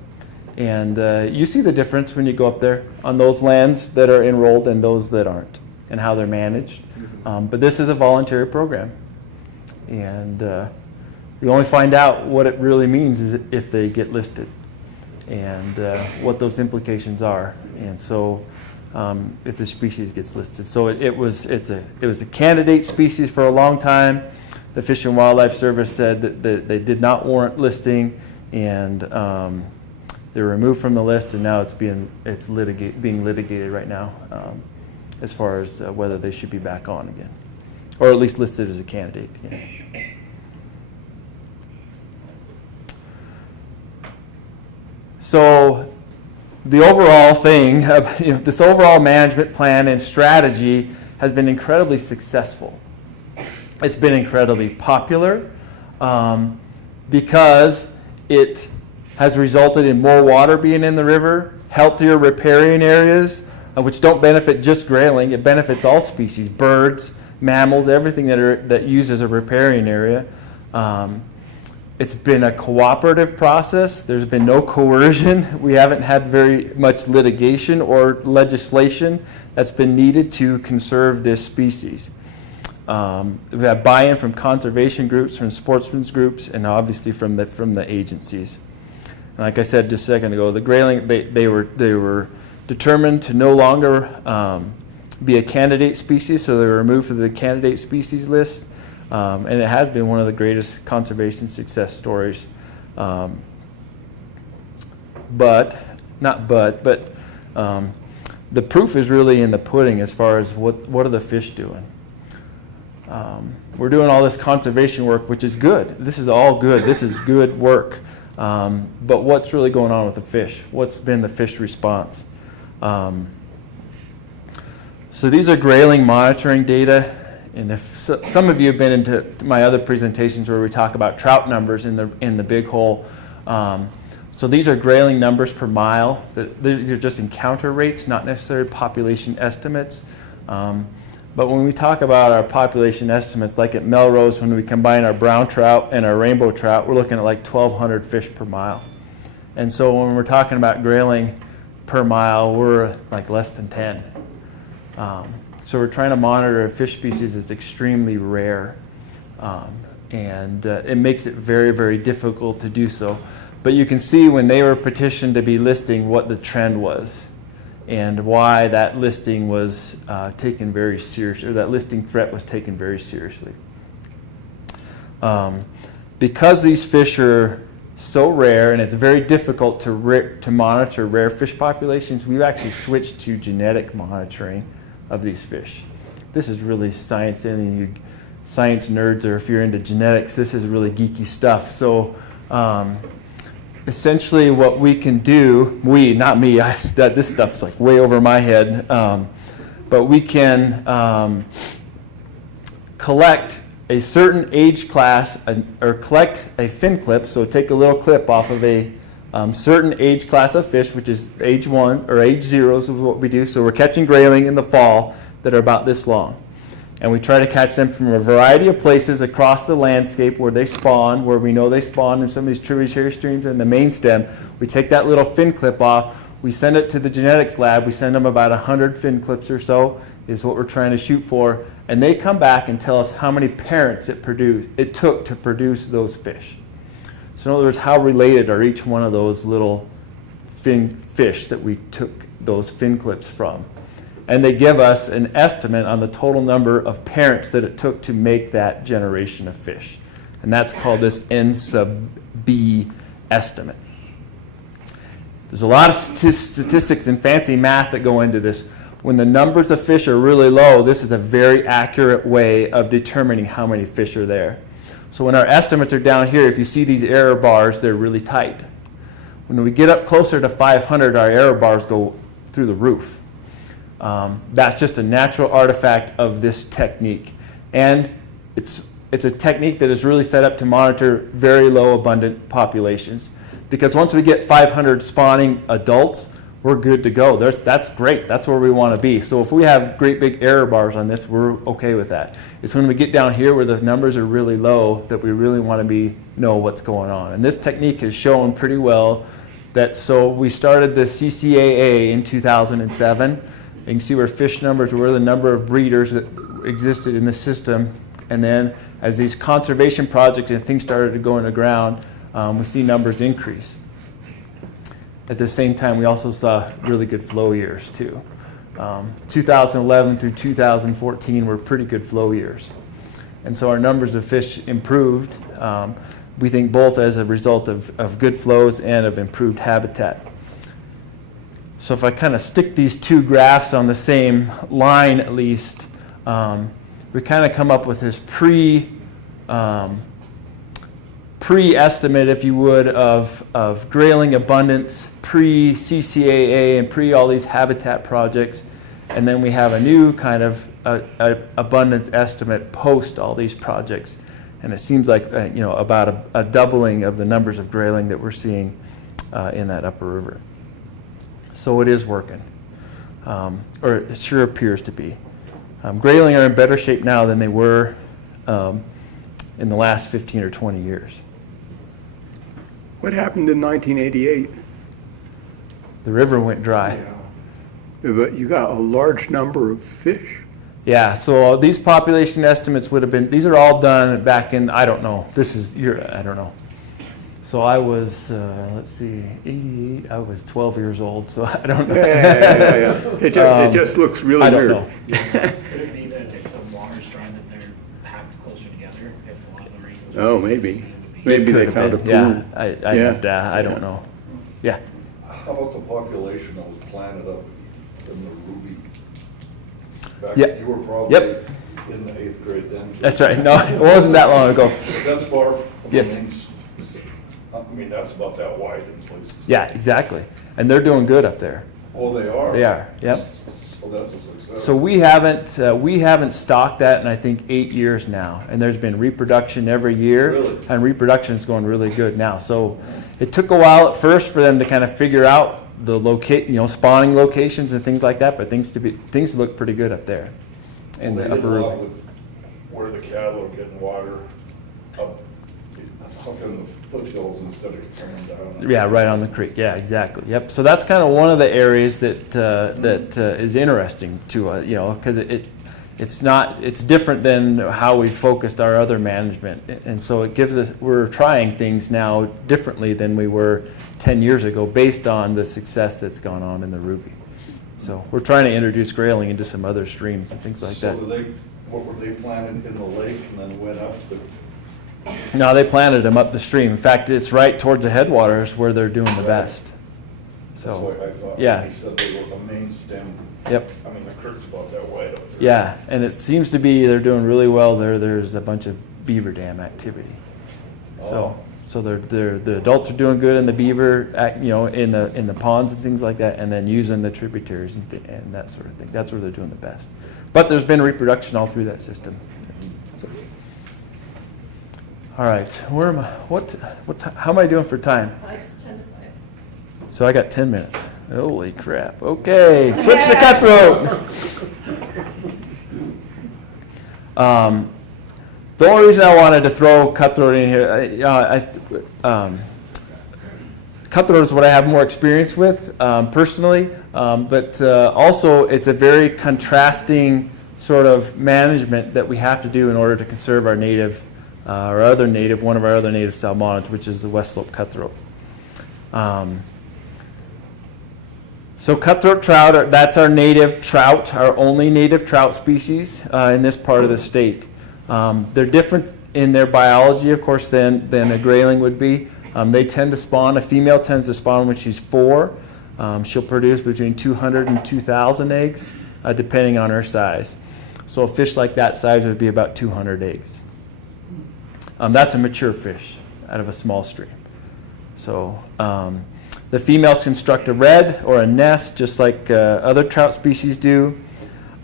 And you see the difference when you go up there on those lands that are enrolled and those that aren't, and how they're managed. But this is a voluntary program. And you only find out what it really means is if they get listed and what those implications are. And so if the species gets listed. So it was a candidate species for a long time. The Fish and Wildlife Service said that they did not warrant listing, and they were removed from the list, and now it's being litigated right now as far as whether they should be back on again, or at least listed as a candidate again. So the overall thing, this overall management plan and strategy has been incredibly successful. It's been incredibly popular because it has resulted in more water being in the river, healthier riparian areas, which don't benefit just grayling. It benefits all species, birds, mammals, everything that uses a riparian area. It's been a cooperative process. There's been no coercion. We haven't had very much litigation or legislation that's been needed to conserve this species. We've had buy-in from conservation groups, from sportsmen's groups, and obviously from the agencies. And like I said just a second ago, the grayling, they were determined to no longer be a candidate species, so they were removed from the candidate species list. And it has been one of the greatest conservation success stories. But the proof is really in the pudding as far as what are the fish doing. We're doing all this conservation work, which is good. This is all good. This is good work. But what's really going on with the fish? What's been the fish response? So these are grayling monitoring data. And if some of you have been into my other presentations where we talk about trout numbers in the big hole, so these are grayling numbers per mile. These are just encounter rates, not necessarily population estimates. But when we talk about our population estimates, like at Melrose, when we combine our brown trout and our rainbow trout, we're looking at like 1,200 fish per mile. And so when we're talking about grayling per mile, we're like less than 10. So we're trying to monitor a fish species that's extremely rare, and it makes it very, very difficult to do so. But you can see when they were petitioned to be listing what the trend was and why that listing was taken very seriously, or that listing threat was taken very seriously. Because these fish are so rare and it's very difficult to monitor rare fish populations, we've actually switched to genetic monitoring of these fish. This is really science, and you science nerds, or if you're into genetics, this is really geeky stuff. So essentially what we can do, not me, this stuff's like way over my head, but we can collect a certain age class, or collect a fin clip, so take a little clip off of a certain age class of fish, which is age 1 or age 0 is what we do. So we're catching grayling in the fall that are about this long. And we try to catch them from a variety of places across the landscape where they spawn, where we know they spawn in some of these tributary streams in the Mainstem. We take that little fin clip off, we send it to the genetics lab, we send them about 100 fin clips or so, is what we're trying to shoot for, and they come back and tell us how many parents it took to produce those fish. So in other words, how related are each one of those little fish that we took those fin clips from. And they give us an estimate on the total number of parents that it took to make that generation of fish. And that's called this N sub B estimate. There's a lot of statistics and fancy math that go into this. When the numbers of fish are really low, this is a very accurate way of determining how many fish are there. So when our estimates are down here, if you see these error bars, they're really tight. When we get up closer to 500, our error bars go through the roof. That's just a natural artifact of this technique. And it's a technique that is really set up to monitor very low abundant populations. Because once we get 500 spawning adults, we're good to go. That's great. That's where we want to be. So if we have great big error bars on this, we're okay with that. It's when we get down here where the numbers are really low that we really want to know what's going on. And this technique has shown pretty well that, so we started the CCAA in 2007. You can see where fish numbers were, the number of breeders that existed in the system. And then as these conservation projects and things started to go in the ground, we see numbers increase. At the same time, we also saw really good flow years too. 2011 through 2014 were pretty good flow years. And so our numbers of fish improved, we think both as a result of good flows and of improved habitat. So if I kind of stick these two graphs on the same line at least, we kind of come up with this pre-estimate, if you would, of grayling abundance, pre-CCAA and pre all these habitat projects. And then we have a new kind of abundance estimate post all these projects. And it seems like about a doubling of the numbers of grayling that we're seeing in that upper river. So it is working, or it sure appears to be. Grayling are in better shape now than they were in the last 15 or 20 years. What happened in 1988? The river went dry. But you got a large number of fish. Yeah, so these population estimates would have been, these are all done back in, I don't know, I don't know. So I was, let's see, 88, I was 12 years old, so I don't know. Yeah. It just looks really I don't weird. know. Could it be that if the water's dry, that they're packed closer together? If a lot of the rain goes Oh, over, maybe. it Maybe they Could found a have pool. been. Yeah, I'd have to, I don't know. Yeah. How about the population that was planted up in the Ruby? Back Yep. You were probably Yep. in the 8th grade then. That's right. No, it wasn't that long ago. But that's far from the Yes. mains. I mean, that's about that wide in places. Yeah, exactly. And they're doing good up there. Oh, they are? They are, yep. So that's a success. So we haven't stocked that in I think 8 years now, and there's been reproduction every year, Really? and reproduction is going really good now. So it took a while at first for them to kind of figure out the spawning locations and things like that, but things look pretty good up there in They the did upper a lot river. with where the cattle are getting water up in the foothills instead of carrying down. Yeah, right on the creek. Yeah, exactly. Yep. So that's kind of one of the areas that is interesting to because it's different than how we focused our other management, and so it gives us, we're trying things now differently than we were 10 years ago based on the success that's gone on in the Ruby. So we're trying to introduce grayling into some other streams and things like that. So what were they planted in the lake and then went up the? No, they planted them up the stream. In fact, it's right towards the headwaters where they're doing the best. That's So, what I thought. yeah. He said they were the main stem. Yep. I mean, the creek's about that wide up there. Yeah, and it seems to be they're doing really well there. There's a bunch of beaver dam activity. So the adults are doing good in the beaver, in the ponds and things like that, and then using the tributaries and that sort of thing. That's where they're doing the best. But there's been reproduction all through that system. So. All right, where am I? How am I doing for time? It's 10 to 5. So I got 10 minutes. Holy crap. Okay, switch to cutthroat. The only reason I wanted to throw cutthroat in here, cutthroat is what I have more experience with personally, but also it's a very contrasting sort of management that we have to do in order to conserve our native, one of our other native salmonids, which is the West Slope cutthroat. So cutthroat trout, that's our native trout, our only native trout species in this part of the state. They're different in their biology, of course, than a grayling would be. They tend to spawn, a female tends to spawn when she's 4. She'll produce between 200 and 2,000 eggs, depending on her size. So a fish like that size would be about 200 eggs. That's a mature fish out of a small stream. So The females construct a redd or a nest, just like other trout species do.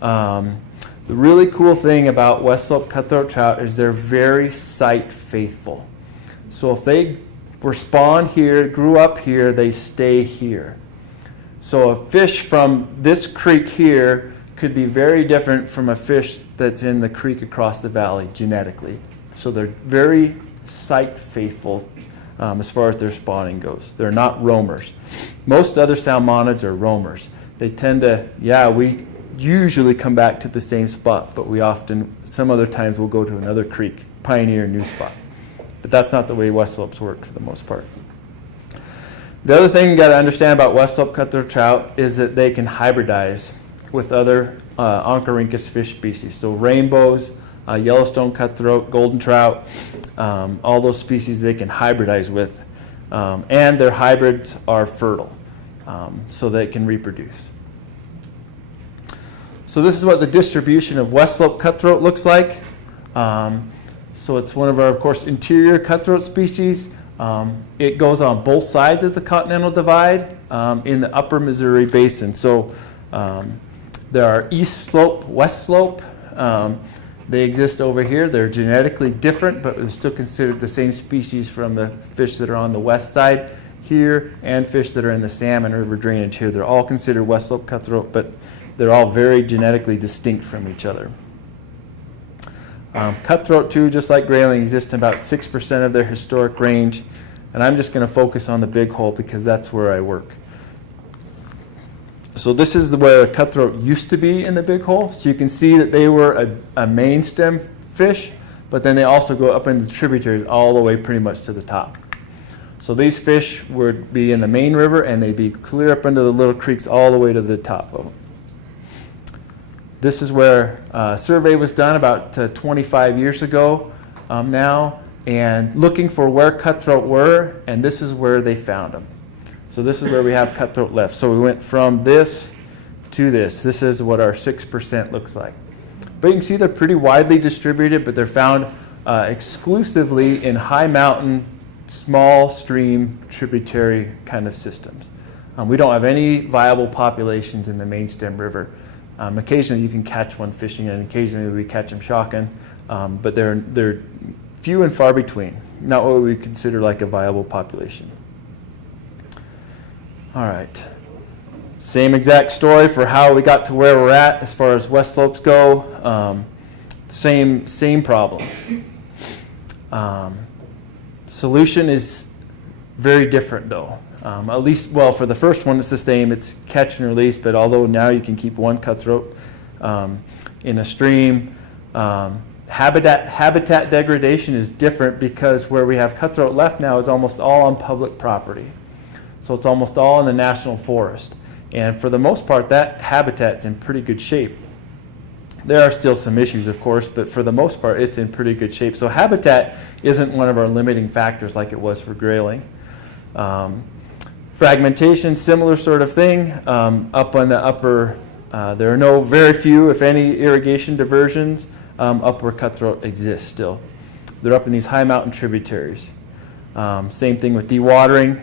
The really cool thing about West Slope cutthroat trout is they're very site faithful. So if they were spawned here, grew up here, they stay here. So a fish from this creek here could be very different from a fish that's in the creek across the valley genetically. So they're very site faithful as far as their spawning goes. They're not roamers. Most other salmonids are roamers. They tend to, we usually come back to the same spot, but we often, some other times we'll go to another creek, pioneer a new spot. But that's not the way West Slopes work for the most part. The other thing you got to understand about West Slope cutthroat trout is that they can hybridize with other Oncorhynchus fish species. So rainbows, Yellowstone cutthroat, golden trout, all those species they can hybridize with. And their hybrids are fertile, so they can reproduce. So this is what the distribution of West Slope cutthroat looks like. So it's one of our, of course, interior cutthroat species. It goes on both sides of the Continental Divide in the upper Missouri Basin. So there are East Slope, West Slope. They exist over here. They're genetically different, but they're still considered the same species from the fish that are on the west side here and fish that are in the Salmon River drainage here. They're all considered West Slope cutthroat, but they're all very genetically distinct from each other. Cutthroat, too, just like grayling, exist in about 6% of their historic range, and I'm just going to focus on the big hole because that's where I work. So this is where cutthroat used to be in the big hole. So you can see that they were a mainstem fish, but then they also go up into the tributaries all the way pretty much to the top. So these fish would be in the main river, and they'd be clear up into the little creeks all the way to the top of them. This is where a survey was done about 25 years ago now, and looking for where cutthroat were, and this is where they found them. So this is where we have cutthroat left. So we went from this to this. This is what our 6% looks like. But you can see they're pretty widely distributed, but they're found exclusively in high mountain, small stream, tributary kind of systems. We don't have any viable populations in the Mainstem River. Occasionally you can catch one fishing, and occasionally we catch them shocking, but they're few and far between. Not what we consider like a viable population. All right. Same exact story for how we got to where we're at as far as West Slopes go. Same problems. Solution is very different though. At least, well, for the first one it's the same. It's catch and release, but although now you can keep one cutthroat in a stream, habitat degradation is different because where we have cutthroat left now is almost all on public property. So it's almost all in the national forest. And for the most part, that habitat's in pretty good shape. There are still some issues, of course, but for the most part, it's in pretty good shape. So habitat isn't one of our limiting factors like it was for grayling. Fragmentation, similar sort of thing. Up on the upper, there are very few, if any, irrigation diversions up where cutthroat exists still. They're up in these high mountain tributaries. Same thing with dewatering.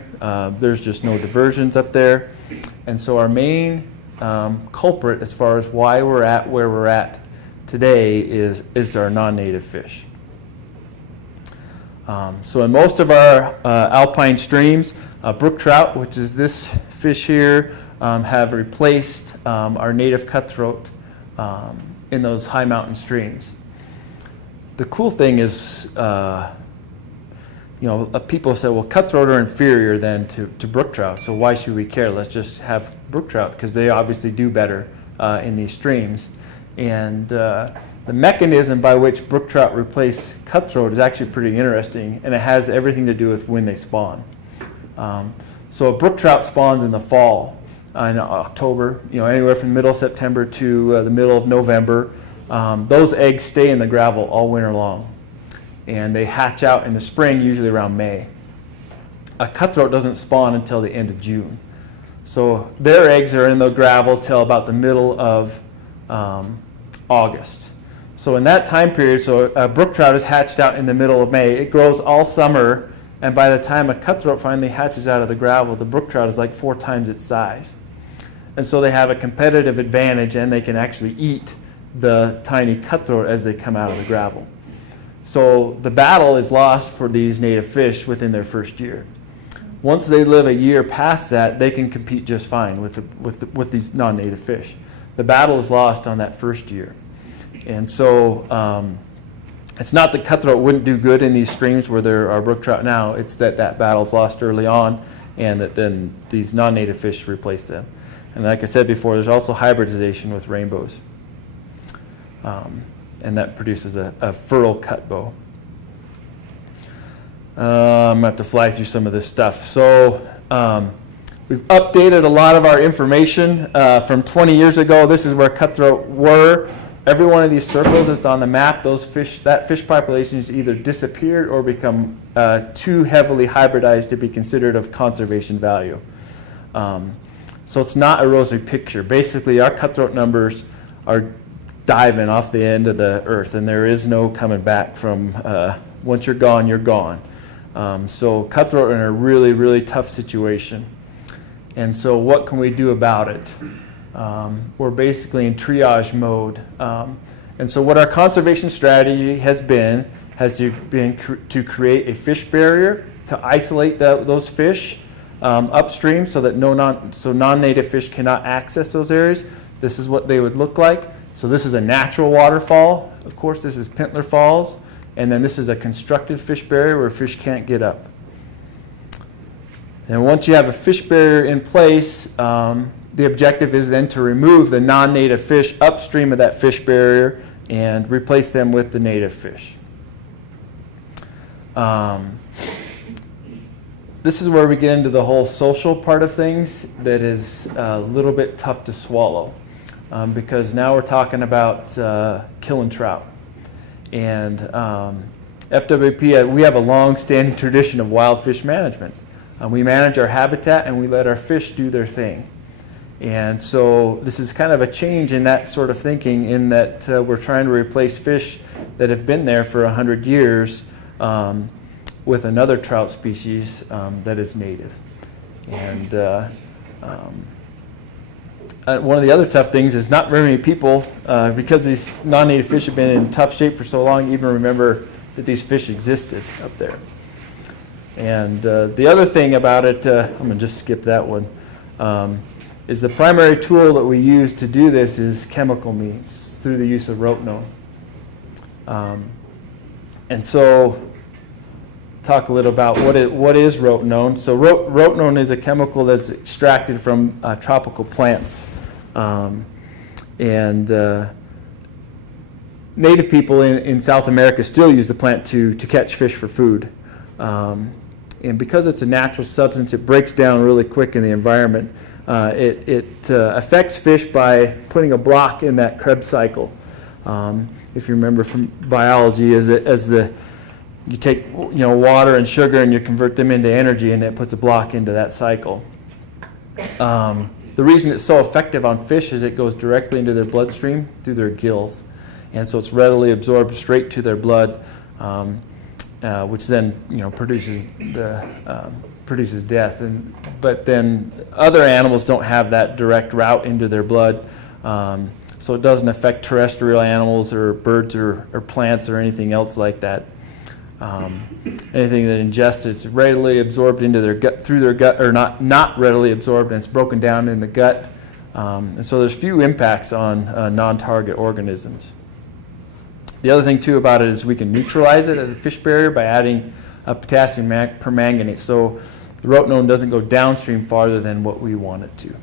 There's just no diversions up there. And so our main culprit as far as why we're at where we're at today is our non-native fish. So in most of our alpine streams, brook trout, which is this fish here, have replaced our native cutthroat in those high mountain streams. The cool thing is, people say, well, cutthroat are inferior then to brook trout, so why should we care? Let's just have brook trout because they obviously do better in these streams. And the mechanism by which brook trout replace cutthroat is actually pretty interesting, and it has everything to do with when they spawn. So a brook trout spawns in the fall, in October, anywhere from the middle of September to the middle of November. Those eggs stay in the gravel all winter long, and they hatch out in the spring, usually around May. A cutthroat doesn't spawn until the end of June. So their eggs are in the gravel till about the middle of August. So in that time period, so a brook trout is hatched out in the middle of May. It grows all summer And by the time a cutthroat finally hatches out of the gravel, the brook trout is like 4 times its size. And so they have a competitive advantage, and they can actually eat the tiny cutthroat as they come out of the gravel. So the battle is lost for these native fish within their first year. Once they live a year past that, they can compete just fine with these non-native fish. The battle is lost on that first year. And so it's not that cutthroat wouldn't do good in these streams where there are brook trout now. It's that battle's lost early on, and that then these non-native fish replace them. And like I said before, there's also hybridization with rainbows. And that produces a fertile cut bow. I'm going to have to fly through some of this stuff. So we've updated a lot of our information from 20 years ago. This is where cutthroat were. Every one of these circles that's on the map, that fish population has either disappeared or become too heavily hybridized to be considered of conservation value. So it's not a rosy picture. Basically, our cutthroat numbers are diving off the end of the earth, and there is no coming back from once you're gone, you're gone. So cutthroat are in a really, really tough situation. And so what can we do about it? We're basically in triage mode. And so what our conservation strategy has been to create a fish barrier to isolate those fish upstream so that non-native fish cannot access those areas. This is what they would look like. So this is a natural waterfall. Of course, this is Pintler Falls. And then this is a constructed fish barrier where fish can't get up. And once you have a fish barrier in place, the objective is then to remove the non-native fish upstream of that fish barrier and replace them with the native fish. This is where we get into the whole social part of things that is a little bit tough to swallow. Because now we're talking about killing trout. And FWP, we have a long-standing tradition of wild fish management. We manage our habitat and we let our fish do their thing. And so this is kind of a change in that sort of thinking, in that we're trying to replace fish that have been there for 100 years with another trout species that is native. And one of the other tough things is not very many people, because these non-native fish have been in tough shape for so long, even remember that these fish existed up there. And the other thing about it, I'm going to just skip that one, is the primary tool that we use to do this is chemical means through the use of rotenone. And so talk a little about what is rotenone. So rotenone is a chemical that's extracted from tropical plants. Native people in South America still use the plant to catch fish for food. And because it's a natural substance, it breaks down really quick in the environment. It affects fish by putting a block in that Krebs cycle. If you remember from biology, you take water and sugar and you convert them into energy, and it puts a block into that cycle. The reason it's so effective on fish is it goes directly into their bloodstream through their gills, and so it's readily absorbed straight to their blood, which then produces death. But then other animals don't have that direct route into their blood, so it doesn't affect terrestrial animals or birds or plants or anything else like that. Anything that ingests it's readily absorbed into their gut, through their gut, or not readily absorbed, and it's broken down in the gut. And so there's few impacts on non-target organisms. The other thing too about it is we can neutralize it at the fish barrier by adding potassium permanganate. So the rotenone doesn't go downstream farther than what we want it to.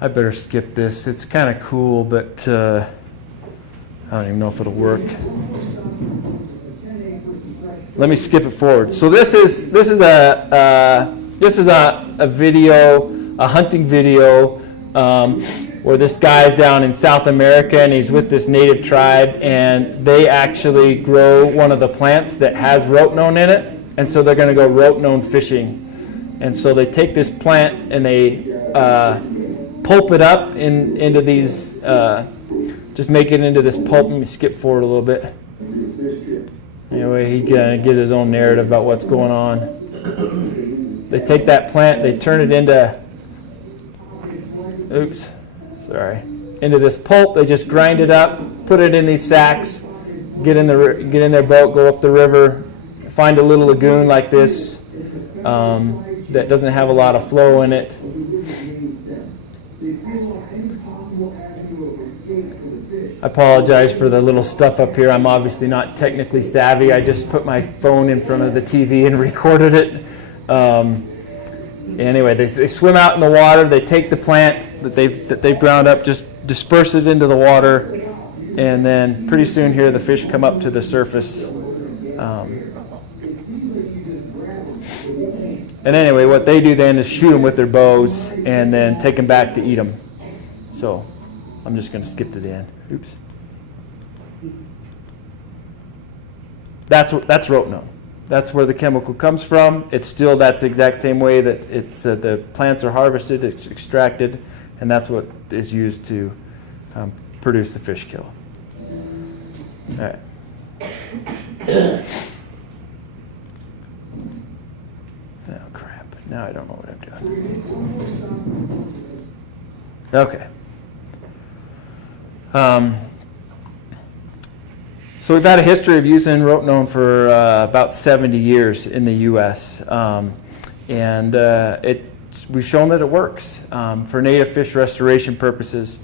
I better skip this. It's kind of cool, but I don't even know if it'll work. Let me skip it forward. So this is a video, a hunting video, where this guy's down in South America and he's with this native tribe, and they actually grow one of the plants that has rotenone in it, and so they're going to go rotenone fishing. And so they take this plant and they pulp it up into these. Just make it into this pulp. Let me skip forward a little bit. Anyway, he can get his own narrative about what's going on. They take that plant, they turn it into, into this pulp. They just grind it up, put it in these sacks, get in their boat, go up the river, find a little lagoon like this that doesn't have a lot of flow in it. I apologize for the little stuff up here. I'm obviously not technically savvy. I just put my phone in front of the TV and recorded it. Anyway, they swim out in the water. They take the plant that they've ground up, just disperse it into the water, and then pretty soon here the fish come up to the surface. And anyway, what they do then is shoot them with their bows and then take them back to eat them. So I'm just going to skip to the end. Oops. That's rotenone. That's where the chemical comes from. It's still that's the exact same way that it's the plants are harvested, it's extracted, and that's what is used to produce the fish kill. All right. Oh crap! Now I don't know what I'm doing. Okay. So we've had a history of using rotenone for about 70 years in the U.S. We've shown that it works for native fish restoration purposes.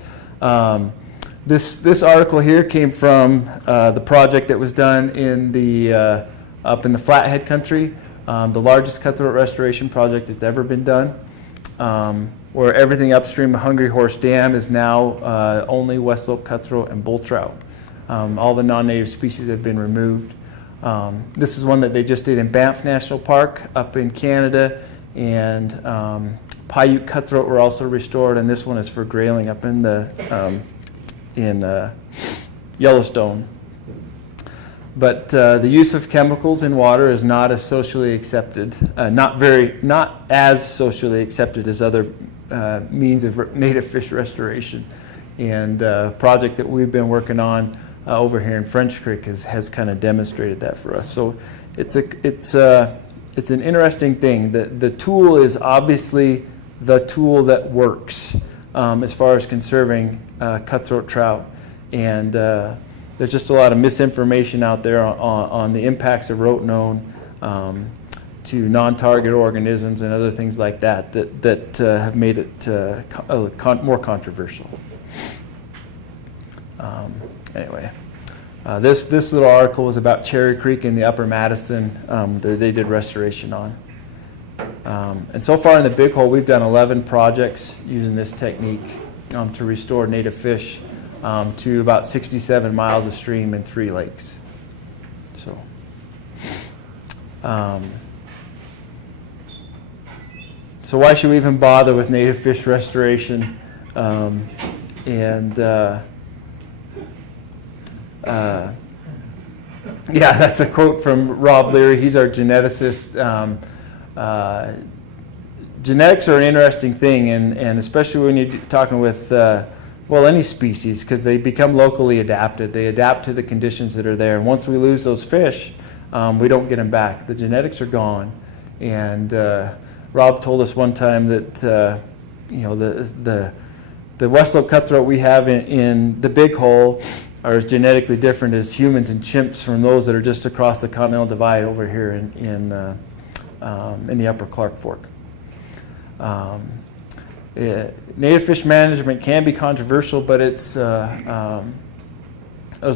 This article here came from the project that was done in the up in the Flathead country, the largest cutthroat restoration project that's ever been done, where everything upstream of Hungry Horse Dam is now only West Slope cutthroat and bull trout. All the non-native species have been removed. This is one that they just did in Banff National Park up in Canada, and Paiute cutthroat were also restored, and this one is for grayling up in the Yellowstone. But the use of chemicals in water is not as socially accepted, not as socially accepted as other means of native fish restoration. And a project that we've been working on over here in French Creek has kind of demonstrated that for us. So it's an interesting thing. The tool is obviously the tool that works as far as conserving cutthroat trout, and there's just a lot of misinformation out there on the impacts of rotenone to non-target organisms and other things like that have made it more controversial. Anyway, this little article was about Cherry Creek in the Upper Madison that they did restoration on. And so far in the Big Hole, we've done 11 projects using this technique to restore native fish to about 67 miles of stream and 3 lakes. So, so why should we even bother with native fish restoration? Yeah, that's a quote from Rob Leary. He's our geneticist. Genetics are an interesting thing, and especially when you're talking with any species, because they become locally adapted. They adapt to the conditions that are there, and once we lose those fish, we don't get them back. The genetics are gone. And Rob told us one time that the West Slope cutthroat we have in the Big Hole are as genetically different as humans and chimps from those that are just across the Continental Divide over here in the Upper Clark Fork. Native fish management can be controversial, but it's as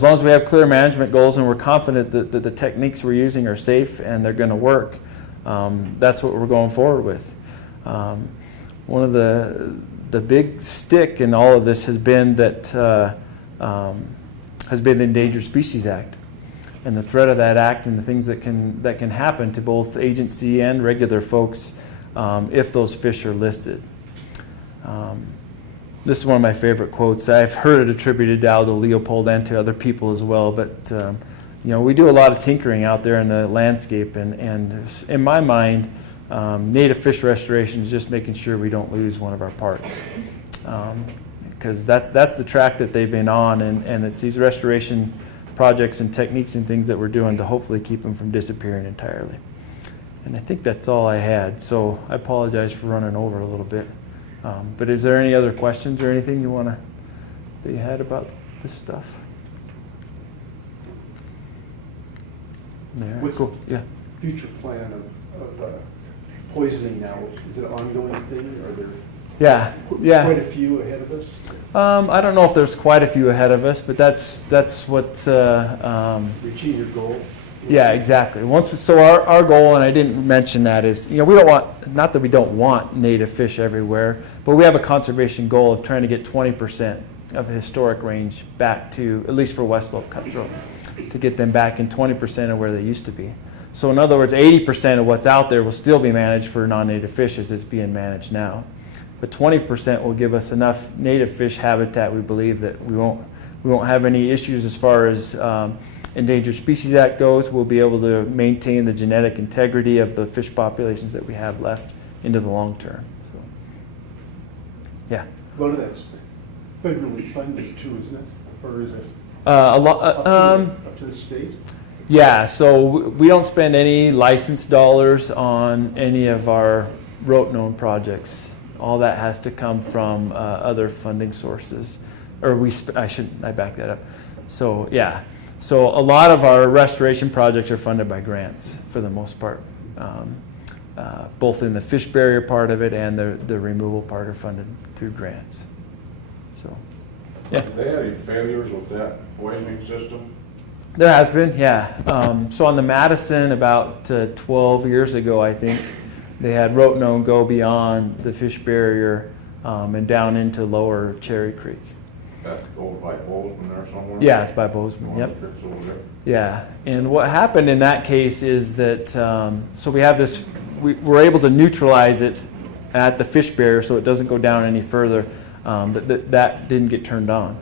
long as we have clear management goals and we're confident that the techniques we're using are safe and they're going to work, that's what we're going forward with. One of the big stick in all of this has been the Endangered Species Act, and the threat of that act and the things that can happen to both agency and regular folks if those fish are listed. This is one of my favorite quotes. I've heard it attributed to Aldo Leopold and to other people as well, but we do a lot of tinkering out there in the landscape, and in my mind, native fish restoration is just making sure we don't lose one of our parts. Because that's the track that they've been on, and it's these restoration projects and techniques and things that we're doing to hopefully keep them from disappearing entirely. And I think that's all I had. So I apologize for running over a little bit. But is there any other questions or anything that you had about this stuff? Yeah, What's cool. Yeah. future plan of poisoning now? Is it an ongoing thing? Are there Yeah. quite a few ahead of us? I don't know if there's quite a few ahead of us, but that's what. Reaching your goal? Yeah, exactly. So our goal, and I didn't mention that, is we don't want, not that we don't want native fish everywhere, but we have a conservation goal of trying to get 20% of the historic range back to, at least for West Slope cutthroat, to get them back in 20% of where they used to be. So in other words, 80% of what's out there will still be managed for non-native fish as it's being managed now. But 20% will give us enough native fish habitat, we believe, that we won't have any issues as far as Endangered Species Act goes. We'll be able to maintain the genetic integrity of the fish populations that we have left into the long term. So, yeah. A lot of that's federally funded too, isn't it? Or is it Up to the state? Yeah, so we don't spend any license dollars on any of our rotenone projects. All that has to come from other funding sources. Or I back that up. So yeah, so a lot of our restoration projects are funded by grants for the most part. Both in the fish barrier part of it and the removal part are funded through grants. So, yeah. Have they had any failures with that poisoning system? There has been, yeah. So on the Madison about 12 years ago, I think, they had rotenone go beyond the fish barrier and down into lower Cherry Creek. That's over by Bozeman there somewhere? Yeah, it's by Bozeman, yep. It's over there. Yeah, and what happened in that case is that, so we have this, we're able to neutralize it at the fish barrier so it doesn't go down any further. That didn't get turned on.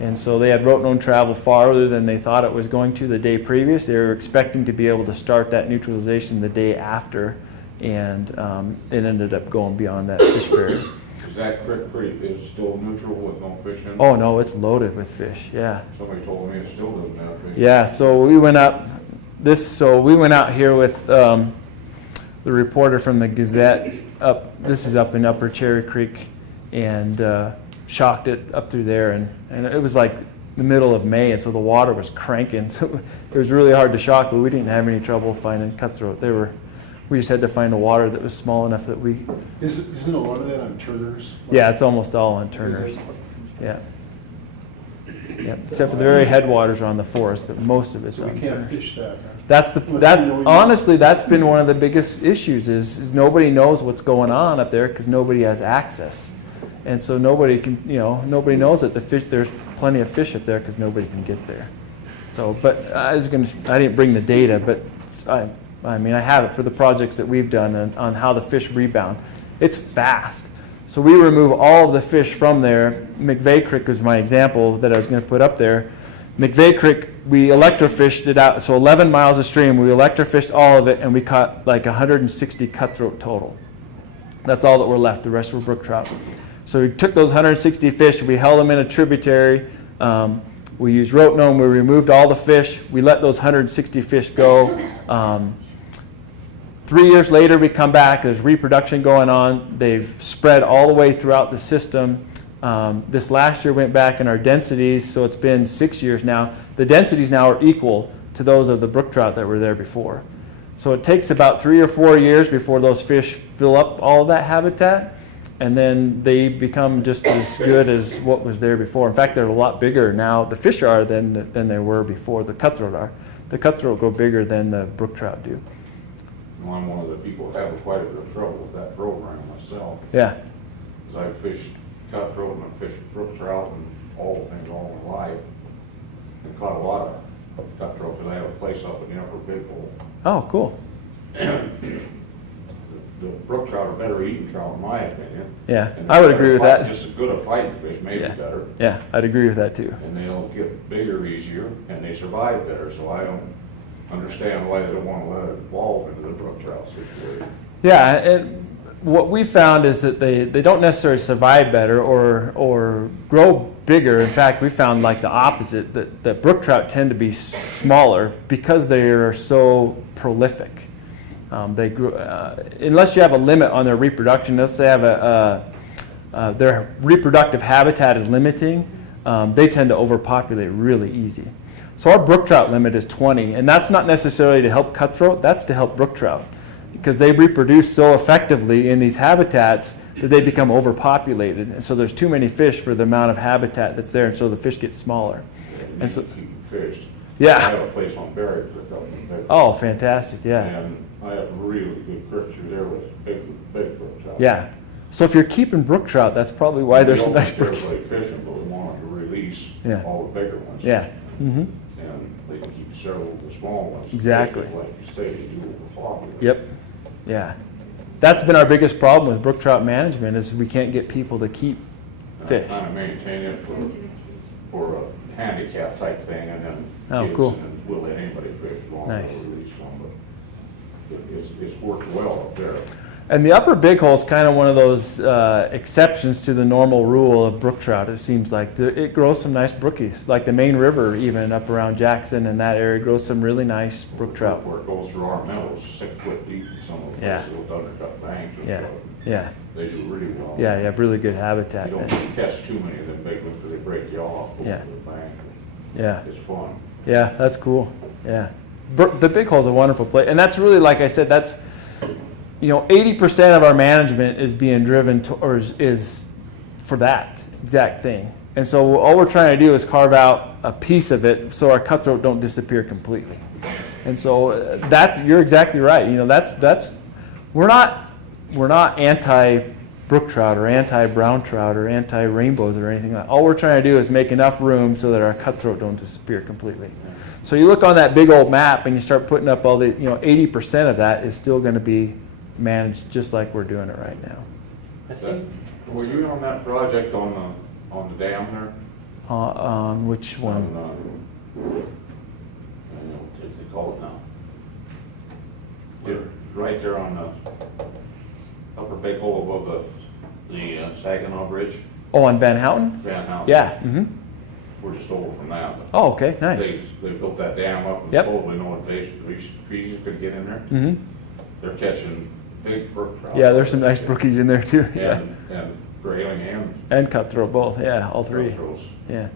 And so they had rotenone travel farther than they thought it was going to the day previous. They were expecting to be able to start that neutralization the day after, and it ended up going beyond that fish barrier. Is that Creek is still neutral with no fish in it? Oh no, it's loaded with fish, yeah. Somebody told me it still doesn't have fish. Yeah, so we went out here with the reporter from the Gazette this is up in Upper Cherry Creek, and shocked it up through there, and it was like the middle of May, and so the water was cranking, so it was really hard to shock, but we didn't have any trouble finding cutthroat. We just had to find a water that was small enough that we... Isn't a lot of that on Turners? Yeah, it's almost all on Turners. Yeah. Yeah, except for the very headwaters are on the forest, but most of it's So on we can't Turners. fish that, huh? Honestly, that's been one of the biggest issues is nobody knows what's going on up there because nobody has access. And so nobody knows that there's plenty of fish up there because nobody can get there. So, but I didn't bring the data, but I mean, I have it for the projects that we've done on how the fish rebound. It's fast. So we remove all of the fish from there. McVeigh Creek was my example that I was going to put up there. McVeigh Creek, we electrofished it out. So 11 miles of stream, we electrofished all of it, and we caught like 160 cutthroat total. That's all that were left. The rest were brook trout. So we took those 160 fish, we held them in a tributary. We used rotenone, we removed all the fish. We let those 160 fish go. 3 years later, we come back, there's reproduction going on. They've spread all the way throughout the system. This last year went back in our densities, so it's been 6 years now. The densities now are equal to those of the brook trout that were there before. So it takes about 3 or 4 years before those fish fill up all of that habitat, and then they become just as good as what was there before. In fact, they're a lot bigger now, the fish are, than they were before, the cutthroat are. The cutthroat go bigger than the brook trout do. Well, I'm one of the people who have quite a bit of trouble with that program myself. Yeah. Because I've fished cutthroat and I've fished brook trout and all the things all my life. And caught a lot of cutthroat because I have a place up in the Upper Big Hole. Oh, cool. The brook trout are better eating trout in my opinion. Yeah, And I would they're agree with better that. Just as good a fighting fish, maybe Yeah. better. Yeah, I'd agree with that too. And they'll get bigger easier and they survive better. So I don't understand why they don't want to let it evolve into the brook trout situation. Yeah, and what we found is that they don't necessarily survive better or grow bigger. In fact, we found like the opposite, that brook trout tend to be smaller because they are so prolific. They grew, unless you have a limit on their reproduction, unless they have their reproductive habitat is limiting, they tend to overpopulate really easy. So our brook trout limit is 20, and that's not necessarily to help cutthroat, that's to help brook trout, because they reproduce so effectively in these habitats that they become overpopulated, and so there's too many fish for the amount of habitat that's there, and so the fish get smaller. And so, Fish. yeah. I have a place on Berry for a Oh, fantastic! Yeah, And I have really good pictures there with big brook trout. yeah. So if you're keeping brook trout, that's probably why there's some nice brookies. Everybody fishing, but we wanted to release Yeah. all the bigger ones. Yeah. Mm-hmm. And they can keep several of the small ones. Exactly. Like you say, you overpopulate. Yep. Yeah. That's been our biggest problem with brook trout management is we can't get people to keep fish. I kind of maintain it for a handicap type thing, and then Oh, kids, cool. and we'll let anybody fish as long Nice. as we release some, but it's worked well up there. And the upper big hole is kind of one of those exceptions to the normal rule of brook trout. It seems like it grows some nice brookies, like the main river, even up around Jackson and that area grows some really nice brook trout. Where it goes through our meadows, 6 foot deep, in some of the Yeah. places, those undercut banks and Yeah, stuff. yeah, They do really well. yeah. You have really good habitat. You don't There. catch too many of them big ones because they break you off over Yeah. the bank. Yeah, It's fun. yeah. That's cool. Yeah, the big hole is a wonderful place, and that's really, like I said, that's 80% of our management is being driven to, or is for that exact thing. And so all we're trying to do is carve out a piece of it so our cutthroat don't disappear completely. And so you're exactly right. That's we're not anti brook trout or anti brown trout or anti rainbows or anything like that. All we're trying to do is make enough room so that our cutthroat don't disappear completely. So you look on that big old map and you start putting up all the 80% of that is still going to be managed just like we're doing it right now. I think. Were you on that project on the dam there? On which one? I don't know what they call it now. Right there on the upper big hole above the Saginaw Bridge, Oh, on Van Houten? Van Houten. Yeah. Mm-hmm. We're just over from that. Oh, okay, nice. They built that dam up and Yep. supposedly no invasive species could get in there. Mm-hmm. They're catching big brook trout. Yeah, there's some nice brookies in there too. Yeah. And grayling And cutthroat both. Yeah, all three. cutthroats. Yeah.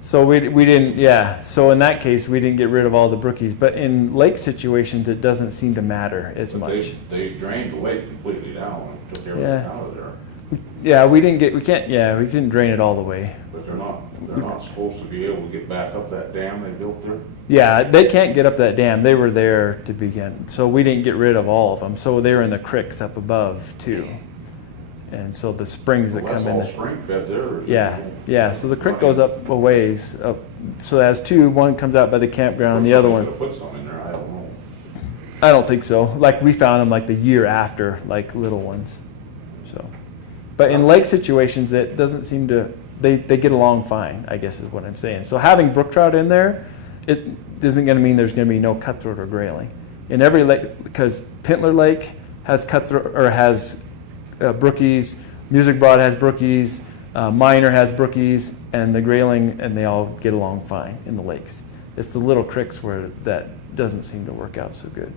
So we didn't, yeah. So in that case, we didn't get rid of all the brookies. But in lake situations, it doesn't seem to matter as But much. they drained the lake completely down and took everything Yeah. out of there. Yeah, we didn't drain it all the way. But they're not supposed to be able to get back up that dam they built there. Yeah, they can't get up that dam. They were there to begin. So we didn't get rid of all of them. So they were in the creeks up above too. And so the springs that Well, come that's in. all spring fed there. or is Yeah, it- yeah. So the creek goes up a ways. Up. So it has two. One comes out by the campground, and the other one. Could have put some in there, I don't know. I don't think so. Like we found them like the year after, like little ones. So, but in lake situations, that doesn't seem to. They get along fine, I guess is what I'm saying. So having brook trout in there, it isn't going to mean there's going to be no cutthroat or grayling in every lake, because Pintler Lake has cutthroat or has brookies. Music Broad has brookies. Minor has brookies, and the grayling, and they all get along fine in the lakes. It's the little creeks where that doesn't seem to work out so good.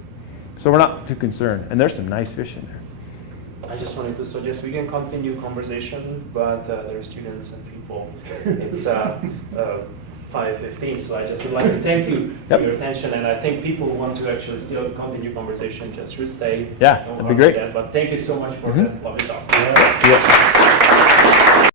So we're not too concerned, and there's some nice fish in there. I just wanted to suggest we can continue conversation, but there are students and people. It's 5:15, so I just would like to thank you Yep. for your attention, and I think people want to actually still continue conversation, just stay. Yeah, Don't that'd be harm great. that, but thank you so much for Mhm. that lovely talk. Yep.